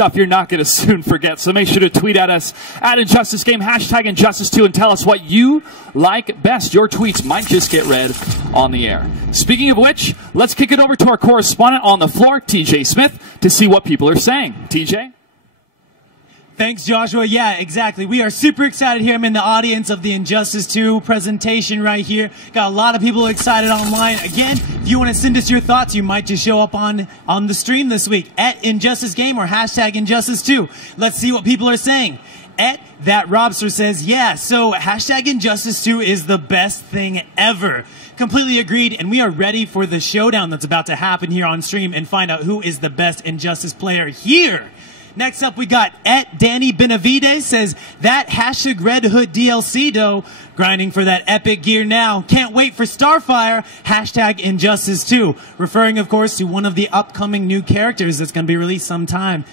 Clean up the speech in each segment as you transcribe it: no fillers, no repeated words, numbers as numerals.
stuff you're not going to soon forget. So make sure to tweet at us at Injustice Game, hashtag Injustice2, and tell us what you like best. Your tweets might just get read on the air. Speaking of which, let's kick it over to our correspondent on the floor, TJ Smith, to see what people are saying. TJ? Thanks, Joshua. Yeah, exactly. We are super excited here. I'm in the audience of the Injustice 2 presentation right here. Got a lot of people excited online. Again, if you want to send us your thoughts, you might just show up on the stream this week at Injustice Game or hashtag Injustice 2. Let's see what people are saying. At That Robster says, yeah, so hashtag Injustice 2 is the best thing ever. Completely agreed, and we are ready for the showdown that's about to happen here on stream and find out who is the best Injustice player here. Next up, we got at Danny Benavides says, that hashtag Red Hood DLC, though, grinding for that epic gear now. Can't wait for Starfire, hashtag Injustice 2. Referring, of course, to one of the upcoming new characters that's going to be released sometime.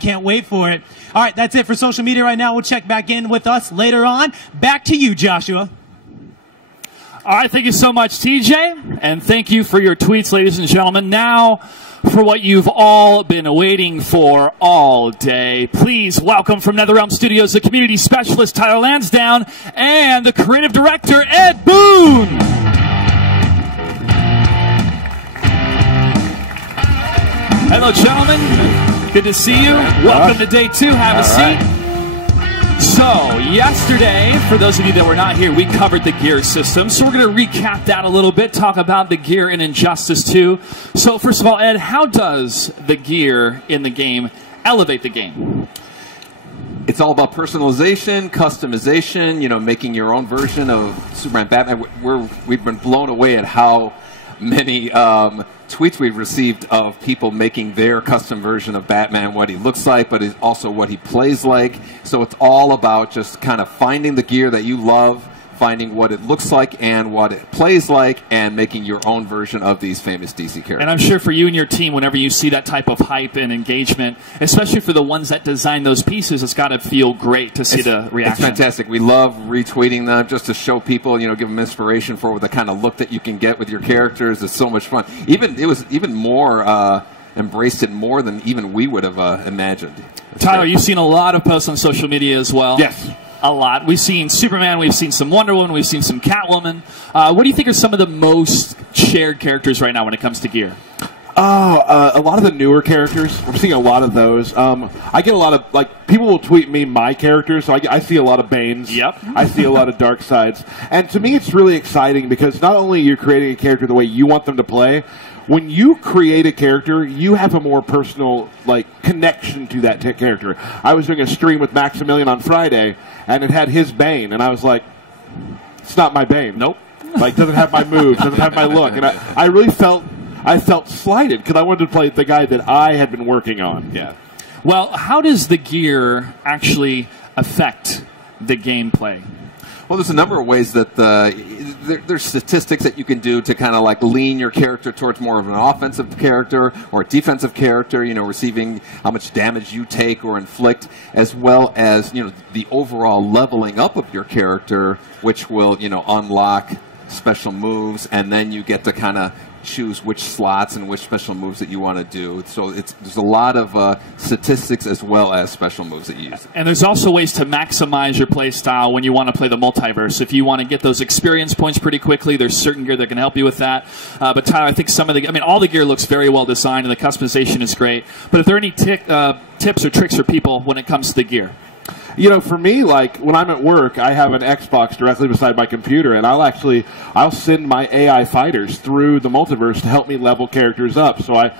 Can't wait for it. All right, that's it for social media right now. We'll check back in with us later on. Back to you, Joshua. All right, thank you so much, TJ. And thank you for your tweets, ladies and gentlemen. Now, for what you've all been waiting for all day. Please welcome from NetherRealm Studios the community specialist Tyler Lansdowne and the creative director Ed Boon. Hello, gentlemen. Good to see you. Welcome to day 2. Have a seat. So, yesterday, for those of you that were not here, we covered the gear system. So we're going to recap that a little bit, talk about the gear in Injustice 2. So, first of all, Ed, how does the gear in the game elevate the game? It's all about personalization, customization, you know, making your own version of Superman, Batman. We've been blown away at how many tweets we've received of people making their custom version of Batman, what he looks like, but also what he plays like. So it's all about just kind of finding the gear that you love, finding what it looks like and what it plays like, and making your own version of these famous DC characters. And I'm sure for you and your team, whenever you see that type of hype and engagement, especially for the ones that design those pieces, it's got to feel great to see the reaction. It's fantastic. We love retweeting them just to show people, you know, give them inspiration for the kind of look that you can get with your characters. It's so much fun. It was even more embraced it more than even we would have imagined. Tyler, you've seen a lot of posts on social media as well. Yes. A lot. We've seen Superman, we've seen some Wonder Woman, we've seen some Catwoman. What do you think are some of the most shared characters right now when it comes to gear? A lot of the newer characters. We're seeing a lot of those. I get a lot of, like, people will tweet me my characters, so I see a lot of Banes. Yep. I see a lot of Darkseids. And to me, it's really exciting because not only you're creating a character the way you want them to play, when you create a character, you have a more personal, like, connection to that character. I was doing a stream with Maximilian on Friday, and it had his Bane, and I was like, it's not my Bane. Nope. Like, doesn't have my moves, doesn't have my look. And I really felt slighted because I wanted to play the guy that I had been working on. Yeah. Well, how does the gear actually affect the gameplay? Well, there's a number of ways that there's statistics that you can do to kind of like lean your character towards more of an offensive character or a defensive character, you know, receiving how much damage you take or inflict, as well as, you know, the overall leveling up of your character, which will, you know, unlock special moves, and then you get to kind of choose which slots and which special moves that you want to do. So there's a lot of statistics as well as special moves that you use. And there's also ways to maximize your play style when you want to play the multiverse. If you want to get those experience points pretty quickly, there's certain gear that can help you with that. But Tyler, I think all the gear looks very well designed and the customization is great. But if there are any tips or tricks for people when it comes to the gear? You know, for me, like, when I'm at work, I have an Xbox directly beside my computer, and I'll send my AI fighters through the multiverse to help me level characters up. So I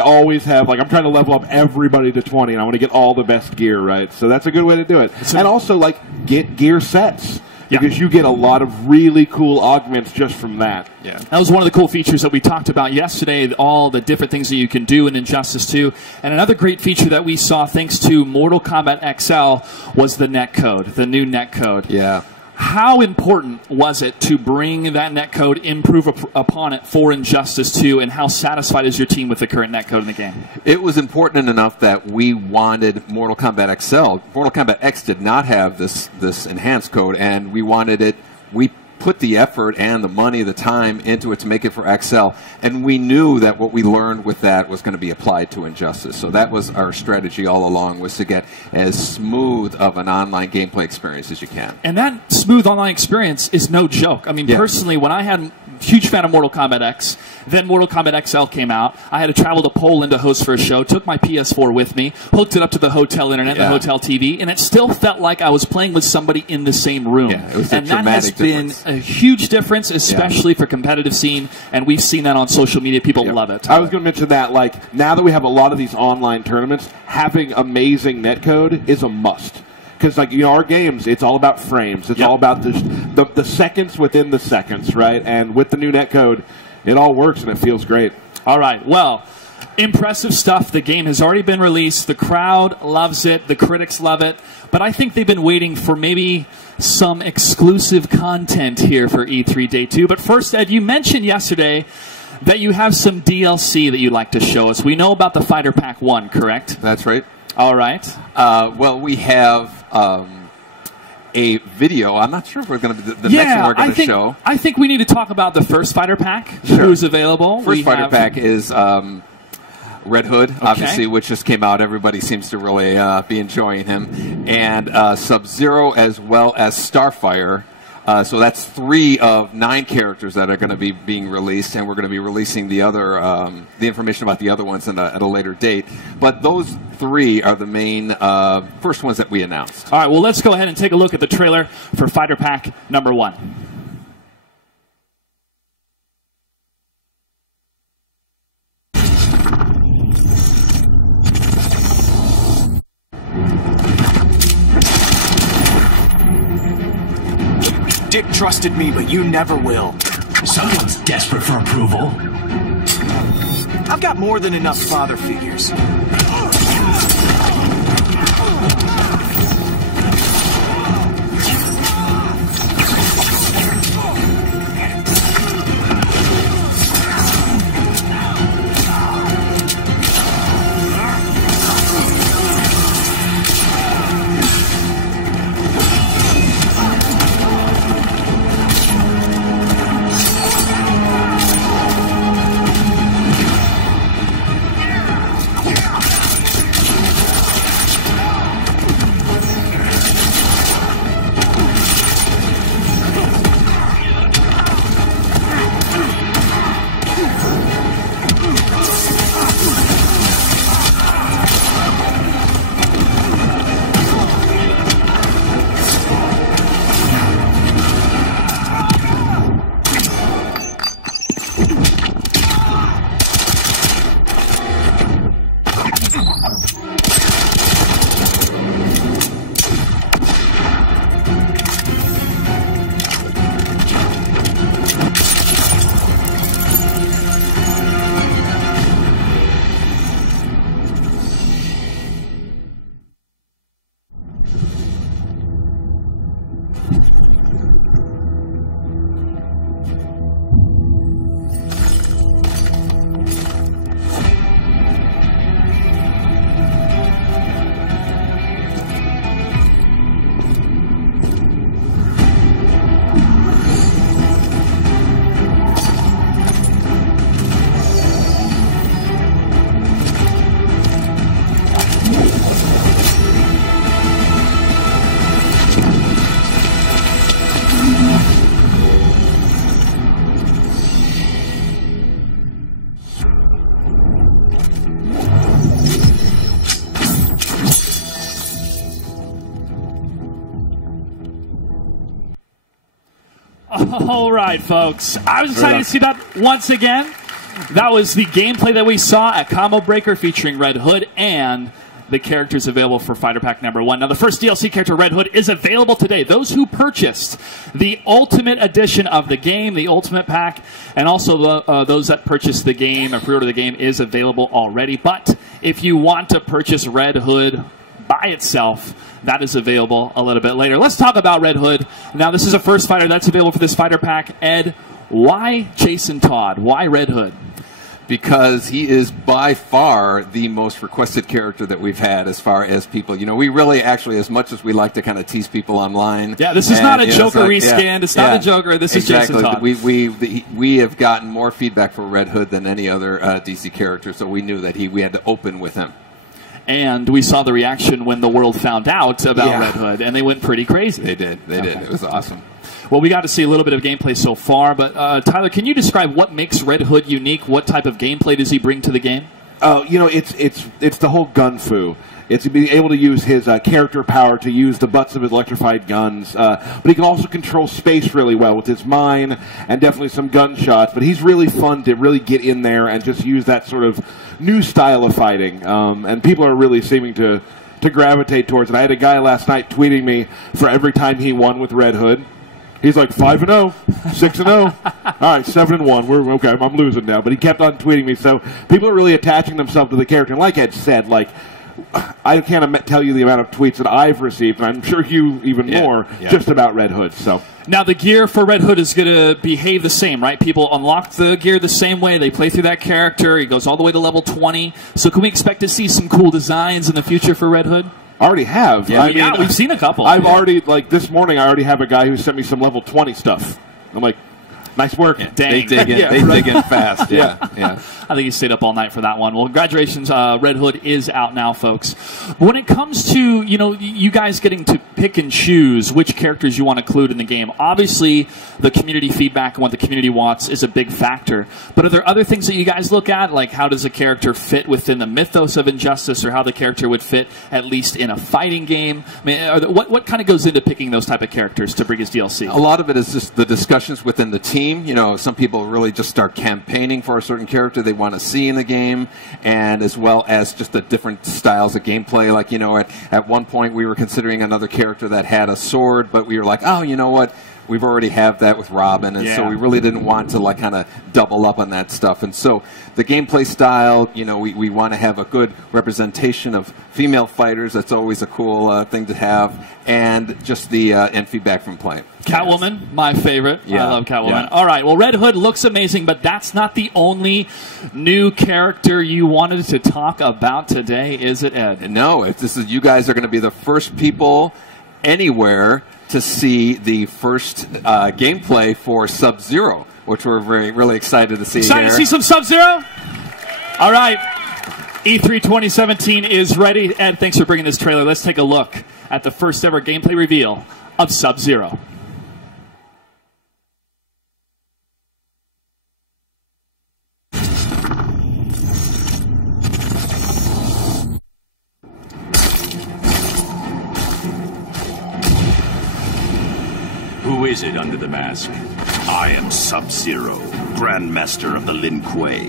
always have, like, I'm trying to level up everybody to 20, and I want to get all the best gear, right? So that's a good way to do it. And also, like, get gear sets. Because you get a lot of really cool augments just from that. Yeah, that was one of the cool features that we talked about yesterday, all the different things that you can do in Injustice 2. And another great feature that we saw thanks to Mortal Kombat XL was the netcode, the new netcode. Yeah. How important was it to bring that netcode, improve upon it for Injustice 2, and how satisfied is your team with the current netcode in the game? It was important enough that we wanted Mortal Kombat XL. Mortal Kombat X did not have this enhanced code, and we wanted it. We put the effort and the money, the time into it to make it for XL, and we knew that what we learned with that was going to be applied to Injustice. So that was our strategy all along, was to get as smooth of an online gameplay experience as you can. And that smooth online experience is no joke. I mean, personally, when I had huge fan of Mortal Kombat X, then Mortal Kombat XL came out. I had to travel to Poland to host for a show, took my PS4 with me, hooked it up to the hotel internet, the hotel TV, and it still felt like I was playing with somebody in the same room. Yeah, it was and that has been a huge difference, especially for competitive scene, and we've seen that on social media. People love it. I was going to mention that, like, now that we have a lot of these online tournaments, having amazing netcode is a must. Because, like, you know, our games, it's all about frames. It's all about the seconds within the seconds, right? And with the new netcode, it all works and it feels great. All right. Well, impressive stuff. The game has already been released. The crowd loves it. The critics love it. But I think they've been waiting for maybe some exclusive content here for E3 Day 2. But first, Ed, you mentioned yesterday that you have some DLC that you'd like to show us. We know about the Fighter Pack 1, correct? That's right. All right. Well, we have a video. I'm not sure if we're going to be the next one we're going to show. I think we need to talk about the first Fighter Pack. Sure. Who's available? First Fighter Pack is Red Hood, obviously, which just came out. Everybody seems to really be enjoying him. And Sub-Zero as well as Starfire. So that's 3 of 9 characters that are going to be being released, and we're going to be releasing the other, the information about the other ones at a later date. But those 3 are the main first ones that we announced. All right, well, let's go ahead and take a look at the trailer for Fighter Pack number 1. Dick trusted me, but you never will. Someone's desperate for approval. I've got more than enough father figures. All right, folks. I was excited to see that once again. That was the gameplay that we saw at Combo Breaker featuring Red Hood and the characters available for Fighter Pack number 1. Now, the first DLC character, Red Hood, is available today. Those who purchased the Ultimate Edition of the game, the Ultimate Pack, and also those that purchased the game or pre-order the game is available already. But if you want to purchase Red Hood by itself, that is available a little bit later. Let's talk about Red Hood. Now, this is a first fighter that's available for this Fighter Pack. Ed, why Jason Todd? Why Red Hood? because he is by far the most requested character that we've had as far as people. You know, we really actually, as much as we like to kind of tease people online. Yeah, this is not a Joker rescanned. It's not a Joker. This is Jason Todd. We have gotten more feedback for Red Hood than any other DC character, so we knew that we had to open with him. And we saw the reaction when the world found out about Red Hood, and they went pretty crazy. They did. They did. It was awesome. Well, we got to see a little bit of gameplay so far, but Tyler, can you describe what makes Red Hood unique? What type of gameplay does he bring to the game? Oh, you know, it's the whole gun fu. It's being able to use his character power to use the butts of his electrified guns, but he can also control space really well with his mine and definitely some gunshots. But he's really fun to really get in there and just use that sort of new style of fighting, and people are really seeming to gravitate towards it. I had a guy last night tweeting me for every time he won with Red Hood. He's like 5-0, 6-0. All right, 7-1. We're okay. I'm losing now, but he kept on tweeting me. So people are really attaching themselves to the character. And like Ed said, like I can't tell you the amount of tweets that I've received, and I'm sure you even more, just about Red Hood. So now the gear for Red Hood is going to behave the same, right? People unlock the gear the same way. They play through that character. He goes all the way to level 20. So can we expect to see some cool designs in the future for Red Hood? Already have. Yeah, I mean, we've seen a couple. I've already, like this morning, I already have a guy who sent me some level 20 stuff. I'm like, nice work. Dang. They dig in. They dig in fast. Yeah. I think he stayed up all night for that one. Well, congratulations. Red Hood is out now, folks. When it comes to, you guys getting to pick and choose which characters you want to include in the game, obviously the community feedback and what the community wants is a big factor. But are there other things that you guys look at, like how does a character fit within the mythos of Injustice, or how the character would fit at least in a fighting game? I mean, what kind of goes into picking those type of characters to bring as DLC? A lot of it is just the discussions within the team. Some people really just start campaigning for a certain character they want to see in the game, and as well as just the different styles of gameplay. Like, at one point we were considering another character that had a sword, but we were like, oh, you know what? We've already have that with Robin, and so we really didn't want to like kind of double up on that stuff. And so the gameplay style, we want to have a good representation of female fighters. That's always a cool thing to have, and just the and feedback from play. Catwoman, my favorite. I love Catwoman. All right, well, Red Hood looks amazing, but that's not the only new character you wanted to talk about today, is it, Ed? No, you guys are going to be the first people anywhere to see the first gameplay for Sub-Zero, which we're really excited to see. Excited to see some Sub-Zero? All right. E3 2017 is ready. Ed, thanks for bringing this trailer. Let's take a look at the first ever gameplay reveal of Sub-Zero. Who is it under the mask? I am Sub-Zero, Grandmaster of the Lin Kuei.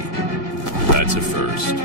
That's a first.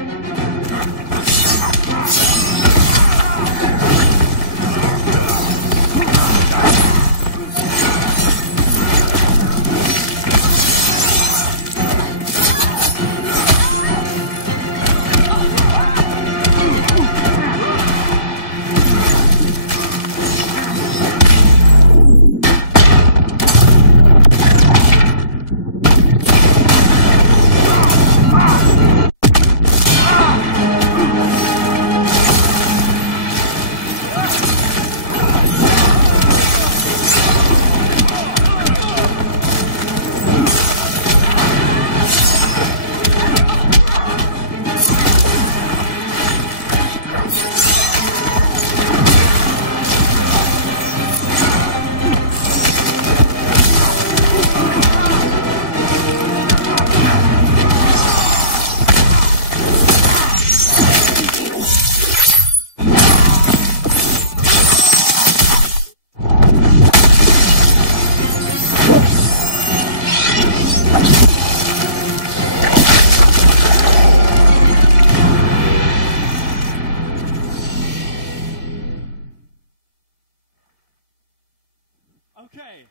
Okay.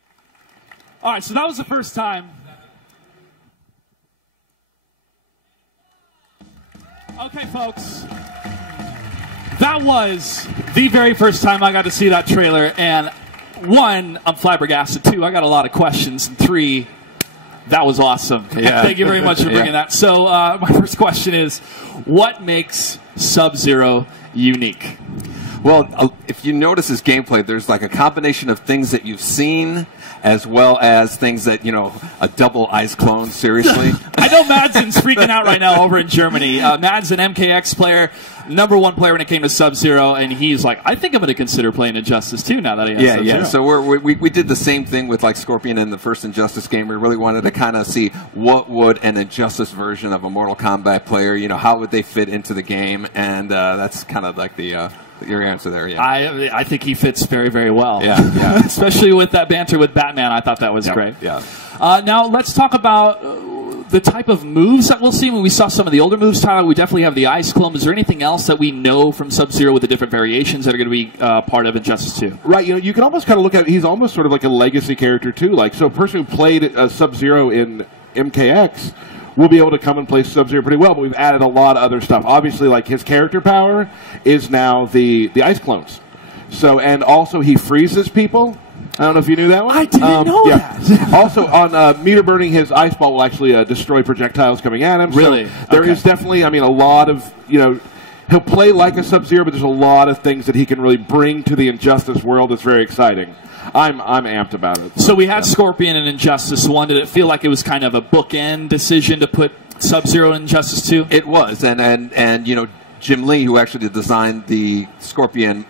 All right, so that was the first time. Okay, folks. That was the very first time I got to see that trailer, and one, I'm flabbergasted. Two, I got a lot of questions, and three, That was awesome. Yeah. Thank you very much for bringing that. So my first question is, what makes Sub-Zero unique? Well, if you notice his gameplay, there's like a combination of things that you've seen as well as things that, you know, a double Ice clone, seriously. I know Madsen's freaking out right now over in Germany. Mad's an MKX player, #1 player when it came to Sub-Zero, and he's like, I think I'm going to consider playing Injustice 2 now that he has Sub-Zero. Yeah. So we did the same thing with like Scorpion in the first Injustice game. We really wanted to kind of see what would an Injustice version of a Mortal Kombat player, you know, how would they fit into the game, and that's kind of like the your answer there. Yeah, I think he fits very, very well. Yeah. Especially with that banter with Batman, I thought that was great. Yeah. Now let's talk about the type of moves that we'll see. When we saw some of the older moves, Tyler, we definitely have the Ice Clone. Is there anything else that we know from Sub-Zero with the different variations that are going to be part of Injustice 2? Right, you know, you can almost kind of look at, he's almost sort of like a legacy character too. Like, so a person who played Sub-Zero in MKX will be able to come and play Sub-Zero pretty well, but we've added a lot of other stuff. Obviously, like, his character power is now the Ice Clones. So, and also he freezes people. I don't know if you knew that one. I didn't know that. Also, on meter burning, his ice ball will actually destroy projectiles coming at him. Really? So there is definitely, I mean, a lot of, you know, he'll play like a Sub-Zero, but there's a lot of things that he can really bring to the Injustice world that's very exciting. I'm amped about it. So we had Scorpion in Injustice 1. Did it feel like it was kind of a bookend decision to put Sub-Zero in Injustice 2? It was, and you know, Jim Lee, who actually designed the Scorpion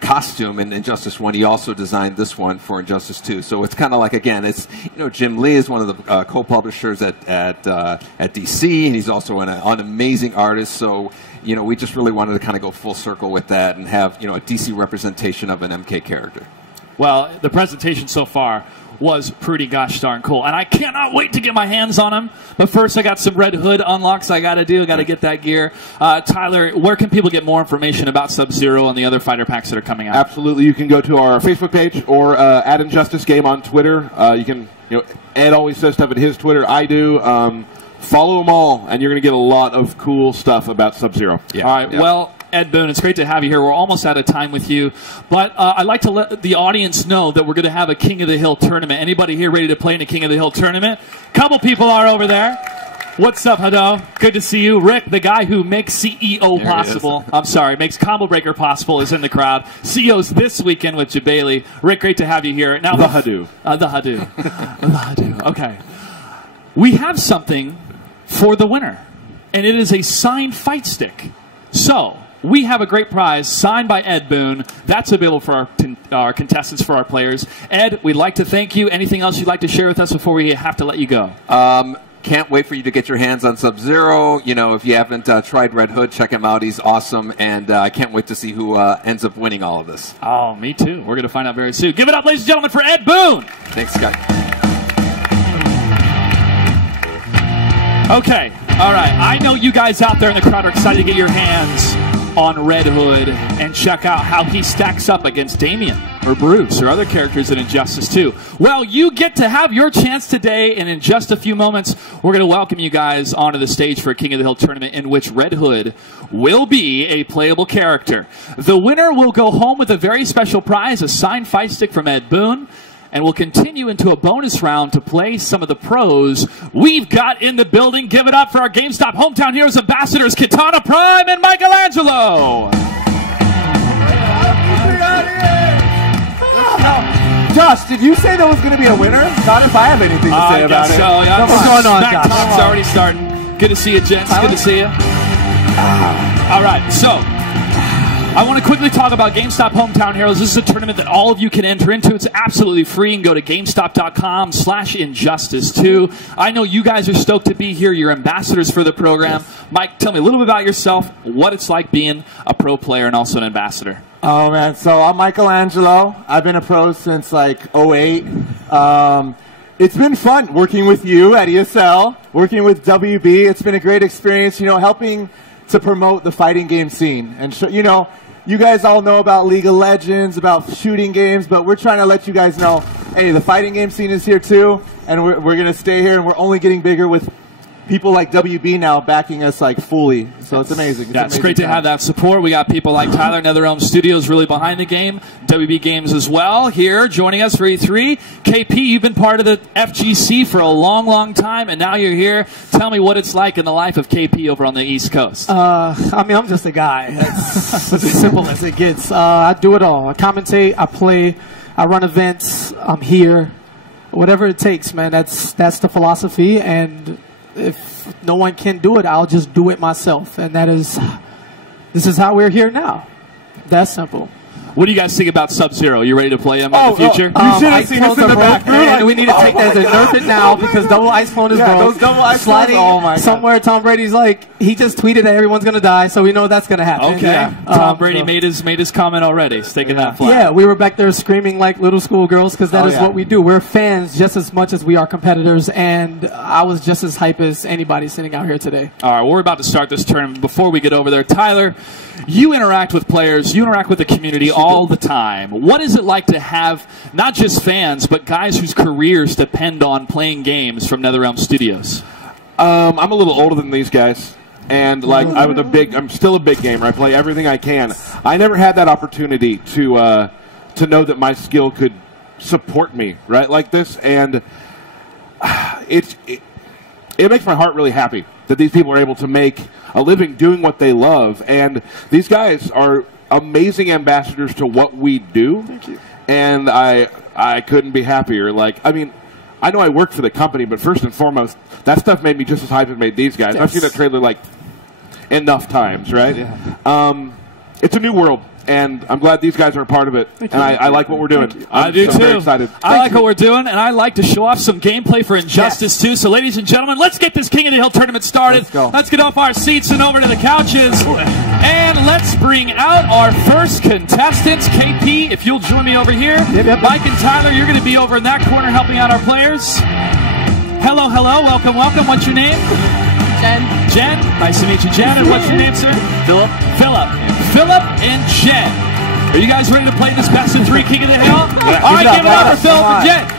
costume in Injustice 1, he also designed this one for Injustice 2. So it's kind of like, again, it's, you know, Jim Lee is one of the co-publishers at DC, and he's also an amazing artist. So, you know, we just really wanted to kind of go full circle with that and have, you know, a DC representation of an MK character. Well, the presentation so far was pretty gosh darn cool, and I cannot wait to get my hands on them. But first, I got some Red Hood unlocks I got to do. Got to get that gear. Tyler, where can people get more information about Sub-Zero and the other fighter packs that are coming out? Absolutely, you can go to our Facebook page or at Injustice Game on Twitter. You can, you know, Ed always says stuff at his Twitter. I do. Follow them all, and you're going to get a lot of cool stuff about Sub-Zero. Yeah. All right. Yeah. Well, Ed Boon, it's great to have you here. We're almost out of time with you, but I'd like to let the audience know that we're going to have a King of the Hill tournament. Anybody here ready to play in a King of the Hill tournament? Couple people are over there. What's up, Hado? Good to see you. Rick, the guy who makes CEO possible. I'm sorry, makes Combo Breaker possible, is in the crowd. CEO's this weekend with Jabali. Rick, great to have you here. Now, the Hado. The Hado. The Hado. Okay. We have something for the winner, and it is a signed fight stick. So, we have a great prize signed by Ed Boon. That's available for our contestants, for our players. Ed, we'd like to thank you. Anything else you'd like to share with us before we have to let you go? Can't wait for you to get your hands on Sub-Zero. You know, if you haven't tried Red Hood, check him out. He's awesome, and I can't wait to see who ends up winning all of this. Oh, me too. We're going to find out very soon. Give it up, ladies and gentlemen, for Ed Boon. Thanks, Scott. Okay. All right. I know you guys out there in the crowd are excited to get your hands on Red Hood and check out how he stacks up against Damien or Bruce or other characters in Injustice 2. Well, you get to have your chance today, and in just a few moments, we're going to welcome you guys onto the stage for a King of the Hill tournament in which Red Hood will be a playable character. The winner will go home with a very special prize, a signed fight stick from Ed Boon, and we'll continue into a bonus round to play some of the pros we've got in the building. Give it up for our GameStop Hometown Heroes ambassadors, Katana Prime and Michelangelo. Josh, did you say there was going to be a winner? Not if I have anything to say about it. So, yeah. What's going on, Smack Josh? Talk's already starting. Good to see you, gents. Good to see you. All right, so I want to quickly talk about GameStop Hometown Heroes. This is a tournament that all of you can enter into. It's absolutely free. You can go to GameStop.com/Injustice2. I know you guys are stoked to be here. You're ambassadors for the program. Yes. Mike, tell me a little bit about yourself, what it's like being a pro player and also an ambassador. Oh, man. So I'm Michelangelo. I've been a pro since, like, 08. It's been fun working with you at ESL, working with WB. It's been a great experience, you know, helping to promote the fighting game scene. And, you know, you guys all know about League of Legends, about shooting games, but we're trying to let you guys know, hey, the fighting game scene is here too, and we're going to stay here, and we're only getting bigger with people like WB now backing us like fully. So it's amazing. It's great to have that support. We got people like Tyler, NetherRealm Studios really behind the game. WB Games as well here joining us for E3. KP, you've been part of the FGC for a long, long time, and now you're here. Tell me what it's like in the life of KP over on the East Coast. I mean, I'm just a guy. It's as simple as it gets. I do it all. I commentate, I play, I run events, I'm here. Whatever it takes, man. That's the philosophy, and if no one can do it, I'll just do it myself. And this is how we're here now. That's simple. What do you guys think about Sub-Zero? You ready to play him in the future? You should have seen us in the back. And we need to take that and nerf it now because double ice clone is broke. Those double ice sliding clones, somewhere. Tom Brady's like, he just tweeted that everyone's going to die, so we know that's going to happen. Okay. Yeah. Tom Brady made his comment already. He's taking that flag. Yeah, we were back there screaming like little schoolgirls because that is what we do. We're fans just as much as we are competitors, and I was just as hype as anybody sitting out here today. All right, we're about to start this tournament. Before we get over there, Tyler, you interact with players, you interact with the community all the time. What is it like to have not just fans, but guys whose careers depend on playing games from NetherRealm Studios? I'm a little older than these guys, and like I'm still a big gamer. I play everything I can. I never had that opportunity to know that my skill could support me right like this, and it makes my heart really happy that these people are able to make a living doing what they love, and these guys are amazing ambassadors to what we do. Thank you. And I couldn't be happier. Like, I mean, I know I work for the company, but first and foremost, that stuff made me just as hyped as it made these guys. Yes. I've seen that trailer like enough times, right? Yeah. It's a new world, and I'm glad these guys are a part of it. And I like what we're doing. I do too. Very excited. I like what we're doing, and I like to show off some gameplay for Injustice too. So, ladies and gentlemen, let's get this King of the Hill tournament started. Let's go. Let's get off our seats and over to the couches. And let's bring out our first contestants. KP, if you'll join me over here. Yep. Mike and Tyler, you're going to be over in that corner helping out our players. Hello, welcome. What's your name? Jen. Nice to meet you, Jen. And what's your name, sir? Philip. Philip and Jen. Are you guys ready to play this best of 3 King of the Hill? All right, give it up for Philip and Jen.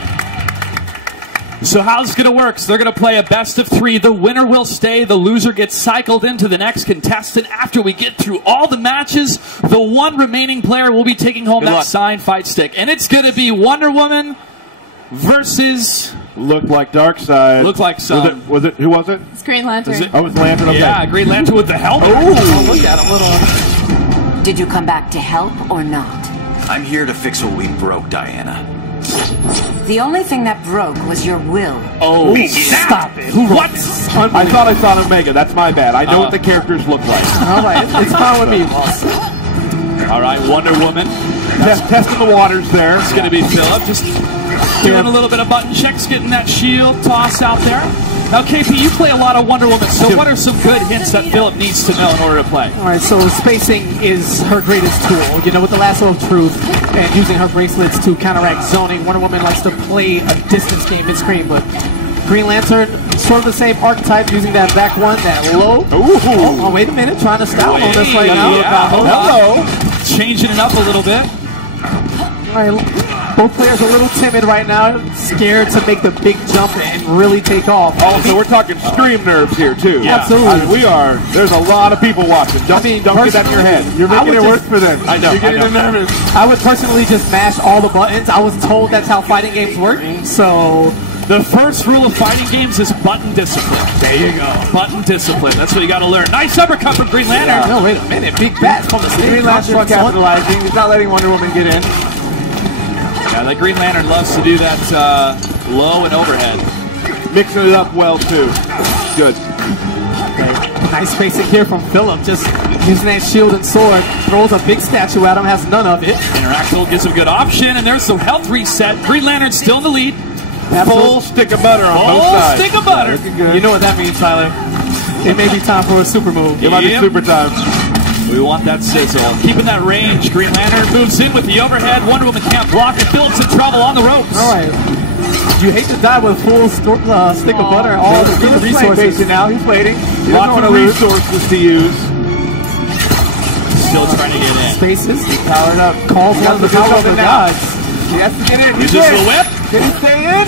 So how's it going to work? So they're going to play a best of 3. The winner will stay. The loser gets cycled into the next contestant. After we get through all the matches, the one remaining player will be taking home that signed fight stick. And it's going to be Wonder Woman versus... Looked like Darkseid. Looked like some... Was it? Who was it? It's Green Lantern. Oh, it's Lantern. Okay. Yeah, Green Lantern with the helmet. Oh, look at him. Did you come back to help or not? I'm here to fix what we broke, Diana. The only thing that broke was your will. Oh, stop it. What? I thought I saw an Omega. That's my bad. I know what the characters look like. All right, it's fine with me, boss. All right, Wonder Woman. Testing the waters there. It's going to be Philip. Just doing a little bit of button checks, getting that shield toss out there. Now, KP, you play a lot of Wonder Woman, so what are some good hints that Philip needs to know in order to play? All right, so spacing is her greatest tool. You know, with the Lasso of Truth and using her bracelets to counteract zoning, Wonder Woman likes to play a distance game mid-screen, but Green Lantern, sort of the same archetype, using that back one, that low. Ooh. Oh, wait a minute, trying to style on this right now. Yeah, hello. Changing it up a little bit. All right. Both players are a little timid right now, scared to make the big jump and really take off. Oh, so we're talking stream nerves here, too. Yeah. Absolutely. I mean, we are. There's a lot of people watching. Don't get that in your head. You're making it work for them. I know. You're getting them nervous. I would personally just mash all the buttons. I was told that's how fighting games work, so... The first rule of fighting games is button discipline. There you go. Button discipline. That's what you got to learn. Nice uppercut from Green Lantern. No, wait a minute. Big bat from the stage. Green Lantern's capitalizing. He's not letting Wonder Woman get in. Yeah, that Green Lantern loves to do that low and overhead. Mixing it up well, too. Good. Nice spacing here from Philip. Just using that shield and sword. Throws a big statue at him. Has none of it. Interactable gives him a good option. And there's the health reset. Green Lantern's still in the lead. Full stick of butter on both sides. Full stick of butter. You know what that means, Tyler. It may be time for a super move. It might be super time. We want that sizzle. Keeping that range. Green Lantern moves in with the overhead. Wonder Woman can't block it. Phillips in trouble on the ropes. All right. You hate to die with full stick of butter. All the good resources. Now he's waiting. Lots of resources to use. Still trying to get in. Spaces. Powered up. Calls one of the power of the gods. He has to get in. Uses the whip. Can he stay in?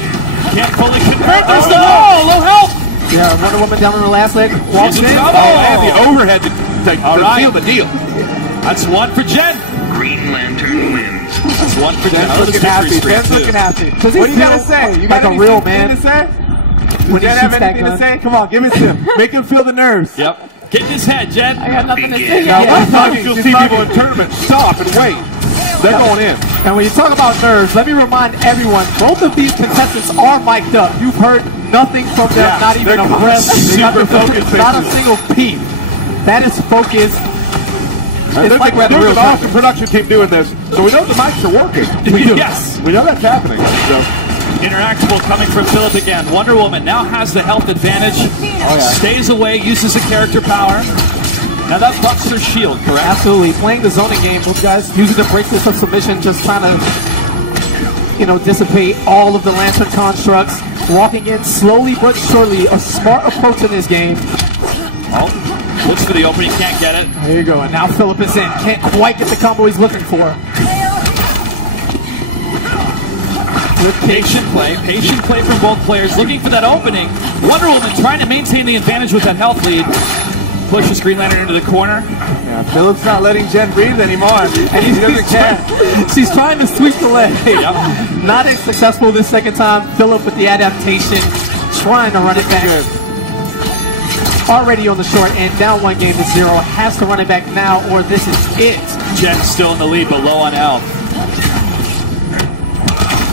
Can't fully convert. There's the low help. Yeah, Wonder Woman down on the last leg. Walks in. And the overhead to seal the deal. That's one for Jen. Green Lantern wins. That's one for Jen. Looking happy. Jen's looking happy. What do you gotta say? You got like a real man. to say? When Jen he have shoots that anything to gun. say? Come on, give it to him. Make him feel the nerves. Yep. Get in his head, Jen. I got nothing to say. Now, yet. most times you'll see people in tournaments stop and wait. They're going in. And when you talk about nerves, let me remind everyone, both of these contestants are mic'd up. You've heard nothing from them, Yeah, not even they're a breath, super focused not a faces. single peep. That is focus. It's like we're at the there's real an awesome production team doing this, so we know the mics are working. Yes. We know that's happening. So. Interactable coming from Philip again. Wonder Woman now has the health advantage. Stays away, uses the character power. Now that bucks her shield, correct? Absolutely. Playing the zoning game, those guys using the bracelets of submission, just trying to, dissipate all of the Lantern constructs. Walking in slowly but surely, a smart approach in this game. Oh, looks for the opening, can't get it. There you go. And now Philip is in. Can't quite get the combo he's looking for. Patient play from both players, looking for that opening. Wonder Woman trying to maintain the advantage with that health lead. Pushes Green Lantern into the corner. Yeah, Philip's not letting Jen breathe anymore. And he doesn't care. She's trying to sweep the leg. Not as successful this second time. Philip with the adaptation, trying to run it back. Good. Already on the short end, down 1-0. Has to run it back now, or this is it. Jen still in the lead, but low on health.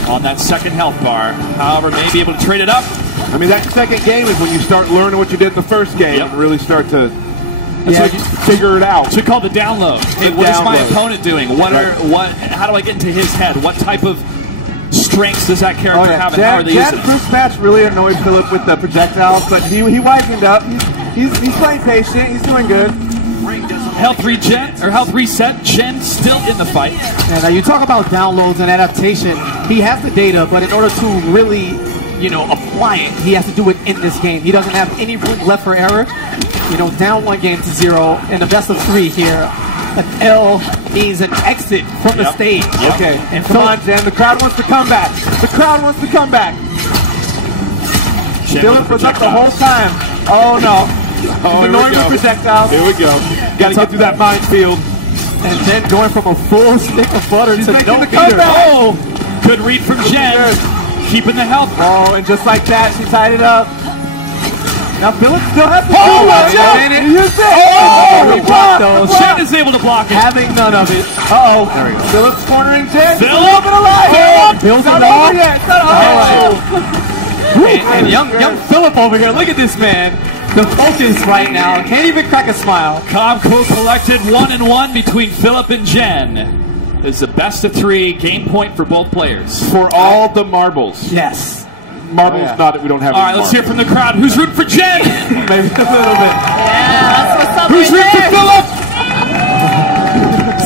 On that second health bar. However, may be able to trade it up. I mean, that second game is when you start learning what you did in the first game and really start to figure it out. It's called the download. Hey, what is my opponent doing? How do I get into his head? What type of strengths does that character have, and how are they using it? First match really annoyed Philip with the projectiles, but he wisened up. He's playing patient. He's doing good. Health reset. Jen still in the fight. And now you talk about downloads and adaptation. He has the data, but in order to really, apply it, he has to do it in this game. He doesn't have any room left for error. Down 1-0 in the best of 3 here. An L means an exit from the stage. Okay, and come on, Jen. The crowd wants to come back. The crowd wants to come back. Philip was up the whole time. Oh no. Oh, annoying with projectiles. Here we go. Got to get through that minefield. And then going from a full stick of butter to no meter. Oh, good read from Jen. Keeping the health. Oh, and just like that, she tied it up. Now Philip still has to Jen is able to block it. Having none of it. Uh-oh. There we go. Philip's cornering Jen. Philip alive. Bill's not off. over yet. It's not over. And young Philip over here. Look at this man. The focus right now. Can't even crack a smile. Comco collected 1-1 between Philip and Jen. This is the best of 3 game point for both players. For all the marbles. Yes. Marbles, not that we don't have. All right, let's hear from the crowd. Who's rooting for Jen? Maybe a little bit. Yeah, that's what's up. Who's rooting for Philip?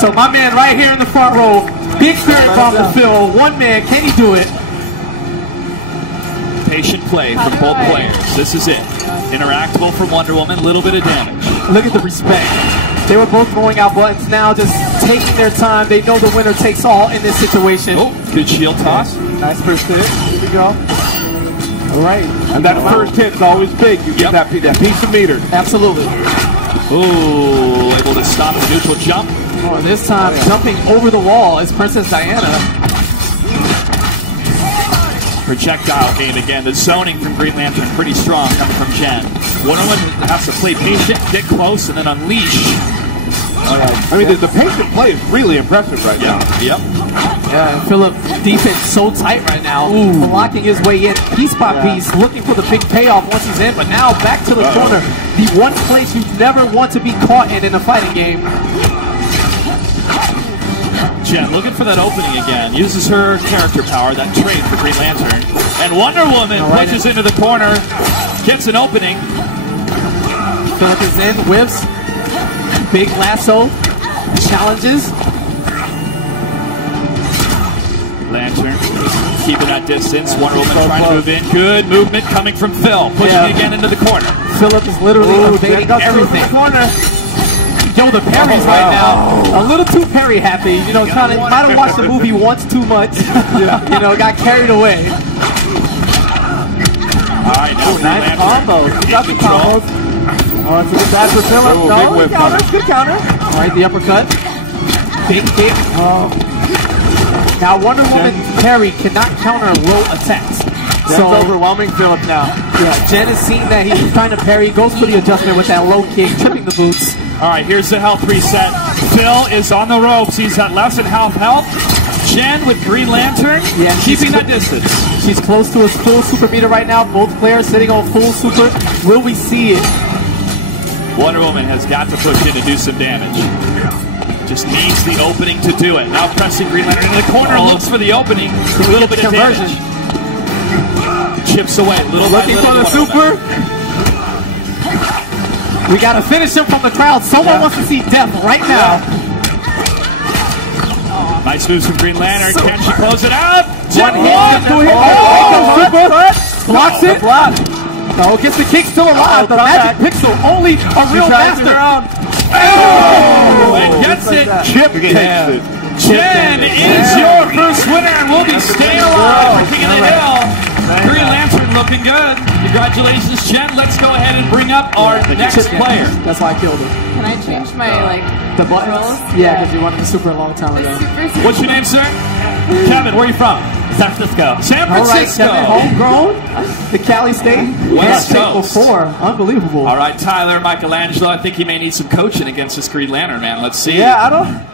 So my man right here in the front row, big spirit bomb to Phil. One man, can he do it? Patient play from both players. This is it. Interactable from Wonder Woman, little bit of damage. Look at the respect. They were both throwing out buttons now, just taking their time. They know the winner takes all in this situation. Oh, good shield toss. Nice first hit. Here we go. All right. And that first hit's always big. You get that piece of meter. Absolutely. Ooh, able to stop the neutral jump. Oh, this time jumping over the wall is Princess Diana. Projectile game again. The zoning from Green Lantern pretty strong coming from Jen. Wonder Woman has to play patient, get close, and then unleash. I mean, the patient play is really impressive right now. Yep. Yeah, and Philip, defense so tight right now. Blocking his way in, piece by piece, looking for the big payoff once he's in. But now back to the corner. The one place you never want to be caught in a fighting game. Jen looking for that opening again. Uses her character power, that trade for Green Lantern. And Wonder Woman pushes into the corner. Gets an opening. Philip is in, whiffs. Big lasso. Challenges. Lantern keeping that distance. Wonder Woman trying to move in. Good movement coming from Phil. Pushing again into the corner. Philip is literally evading everything. Yo, the parries right now, a little too parry happy. Might have watched the movie once too much. Got carried away. All right, now Green Nice Lantern combos. He in got the control. combos. Oh, it's a good bad for Philip. Oh, big No, whip good counter. Good counter. All right, the uppercut. Big kick. Now, Wonder Woman parry cannot counter low attacks. Jen's overwhelming Philip now. Yeah, Jen has seen that he's trying to parry, goes for the adjustment with that low kick, tripping the boots. All right, here's the health reset. Phil is on the ropes. He's at less than half health. Jen with Green Lantern, keeping that distance. She's close to his full super meter right now. Both players sitting on full super. Will we see it? Wonder Woman has got to push in to do some damage. Just needs the opening to do it. Now pressing Green Lantern into the corner, looks for the opening. A little bit of conversion. damage. Chips away, little by Looking little. for the super. We got to finish him from the crowd. Someone wants to see death right now. Nice moves from Green Lantern. Can she close it out? Jen Blocks it. No, gets the kick still alive. The Magic Pixel, only a real master. And gets it. Chip takes it. Jen is your first winner and will be staying alive for King of the Hill. Green Lantern looking good. Congratulations, Jen. Let's go ahead and bring up our next player. That's why I killed her. Can I change my, The buttons? roles? Yeah, because you wanted the super a long time ago. What's your name, sir? Kevin, where are you from? San Francisco. San All right, Francisco. Kevin, homegrown. The Cali State. West Handshake Coast. before. Unbelievable. All right, Tyler, Michelangelo. I think he may need some coaching against this Green Lantern, man. Let's see. Yeah,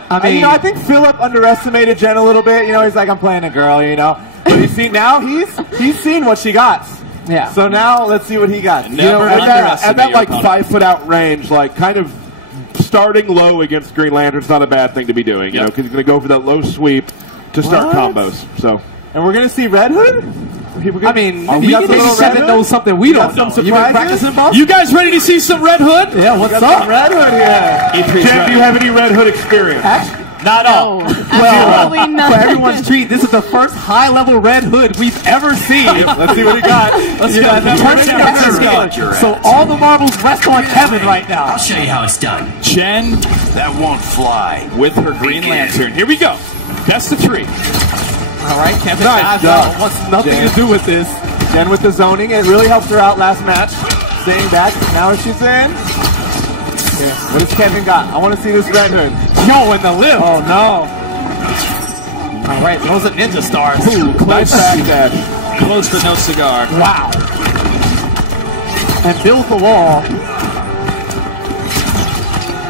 I mean, you know, I think Philip underestimated Jen a little bit. You know, he's like, I'm playing a girl, you know. But you see, now he's seen what she got. Yeah. So now let's see what he got. Never At underestimate that your like opponent. 5 foot out range, like kind of starting low against Green Lantern's not a bad thing to be doing, you know, because he's going to go for that low sweep to start combos. So, and we're gonna see Red Hood. I mean, Are we maybe got some Kevin Red knows something we don't got know. some You been surprises? practicing, boss? You guys ready to see some Red Hood? Yeah, what's Got up? some Red Hood here. Jen, do you have any Red Hood experience? Not all. Absolutely For not. everyone's treat, this is the first high-level Red Hood we've ever seen. Let's see what he got. Let's You go. know, the person Let's go. So all the marbles rest on Kevin right now. I'll show you how it's done. Jen That won't fly. with her Green Lantern. Here we go. Best of 3. All right, Kevin Nice job. wants nothing Jen. to do with this. Jen with the zoning. It really helped her out last match. Staying back. Now she's in. Okay. What does Kevin got? I want to see this Red Hood. Yo, in the lift. Oh no. All right, those are ninja stars. Close, close but no cigar. Wow. And build the wall.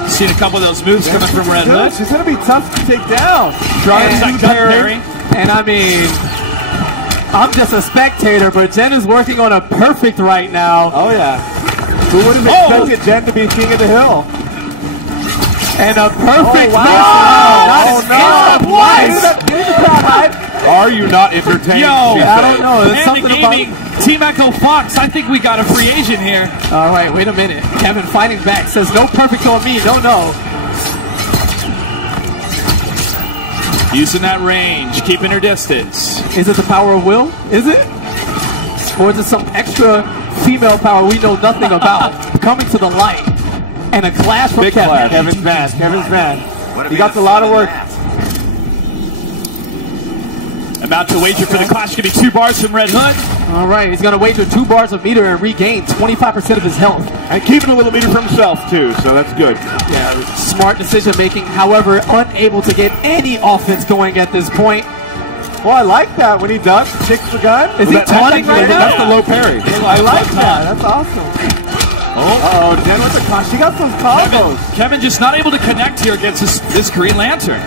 Seen a couple of those moves coming from Red Good. Hood. She's gonna be tough to take down. Trying that gut parry. And I mean, I'm just a spectator, but Jen is working on a perfect right now. Oh yeah. Who would have expected Jen to be King of the Hill? And a perfect Oh no! Are you not entertained? Yo, I don't know. There's and something the about. gaming Team Echo Fox. I think we got a free agent here. All right, wait a minute. Kevin fighting back says no perfect on me. No. Using that range, keeping her distance. Is it the power of will? Is it? Or is it some extra female power we know nothing about coming to the light? And a clash from Big Kevin. clash. Kevin's mad. Kevin's mad. He got a lot of work. About to wager for the clash. Going to be 2 bars from Red Hood. All right, he's going to wager 2 bars of meter and regain 25% of his health. And keeping a little meter for himself, too, so that's good. Yeah, smart decision making. However, unable to get any offense going at this point. Well, I like that when he ducks, kicks the gun. Is he taunting right now? That's the low parry. I like that. That's awesome. Oh, Jen with the con. She got some combos. Kevin just not able to connect here against this Green Lantern.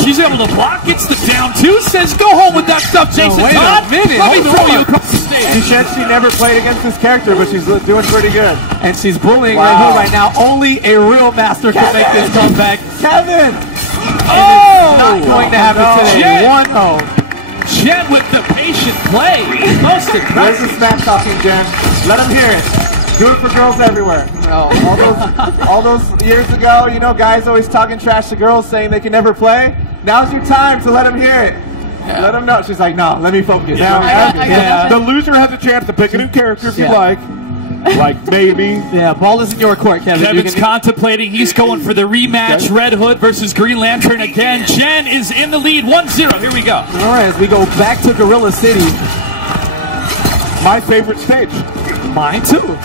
She's able to block, gets the down 2, says go home with that stuff, Jason wait Todd. a minute. Let me Hold throw on. you across the stage. She said she never played against this character, but she's doing pretty good. And she's bullying Wow. Red Hood right now. Only a real master can make this comeback. Kevin! Not going to happen today. Jen. 1-0. Jen with the patient play. Most Where's impressive. the smack talking, Jen? Let them hear it. Do it for girls everywhere. All those years ago, you know, guys always talking trash to girls, saying they can never play. Now's your time to let them hear it. Let them know. She's like, no, let me focus. The loser has a chance to pick a new character if you like. Like maybe. Yeah, ball is in your court, Kevin. Kevin's contemplating. He's going for the rematch. Red Hood versus Green Lantern again. Jen is in the lead. 1-0. Here we go. All right, as we go back to Gorilla City. My favorite stage. Mine too.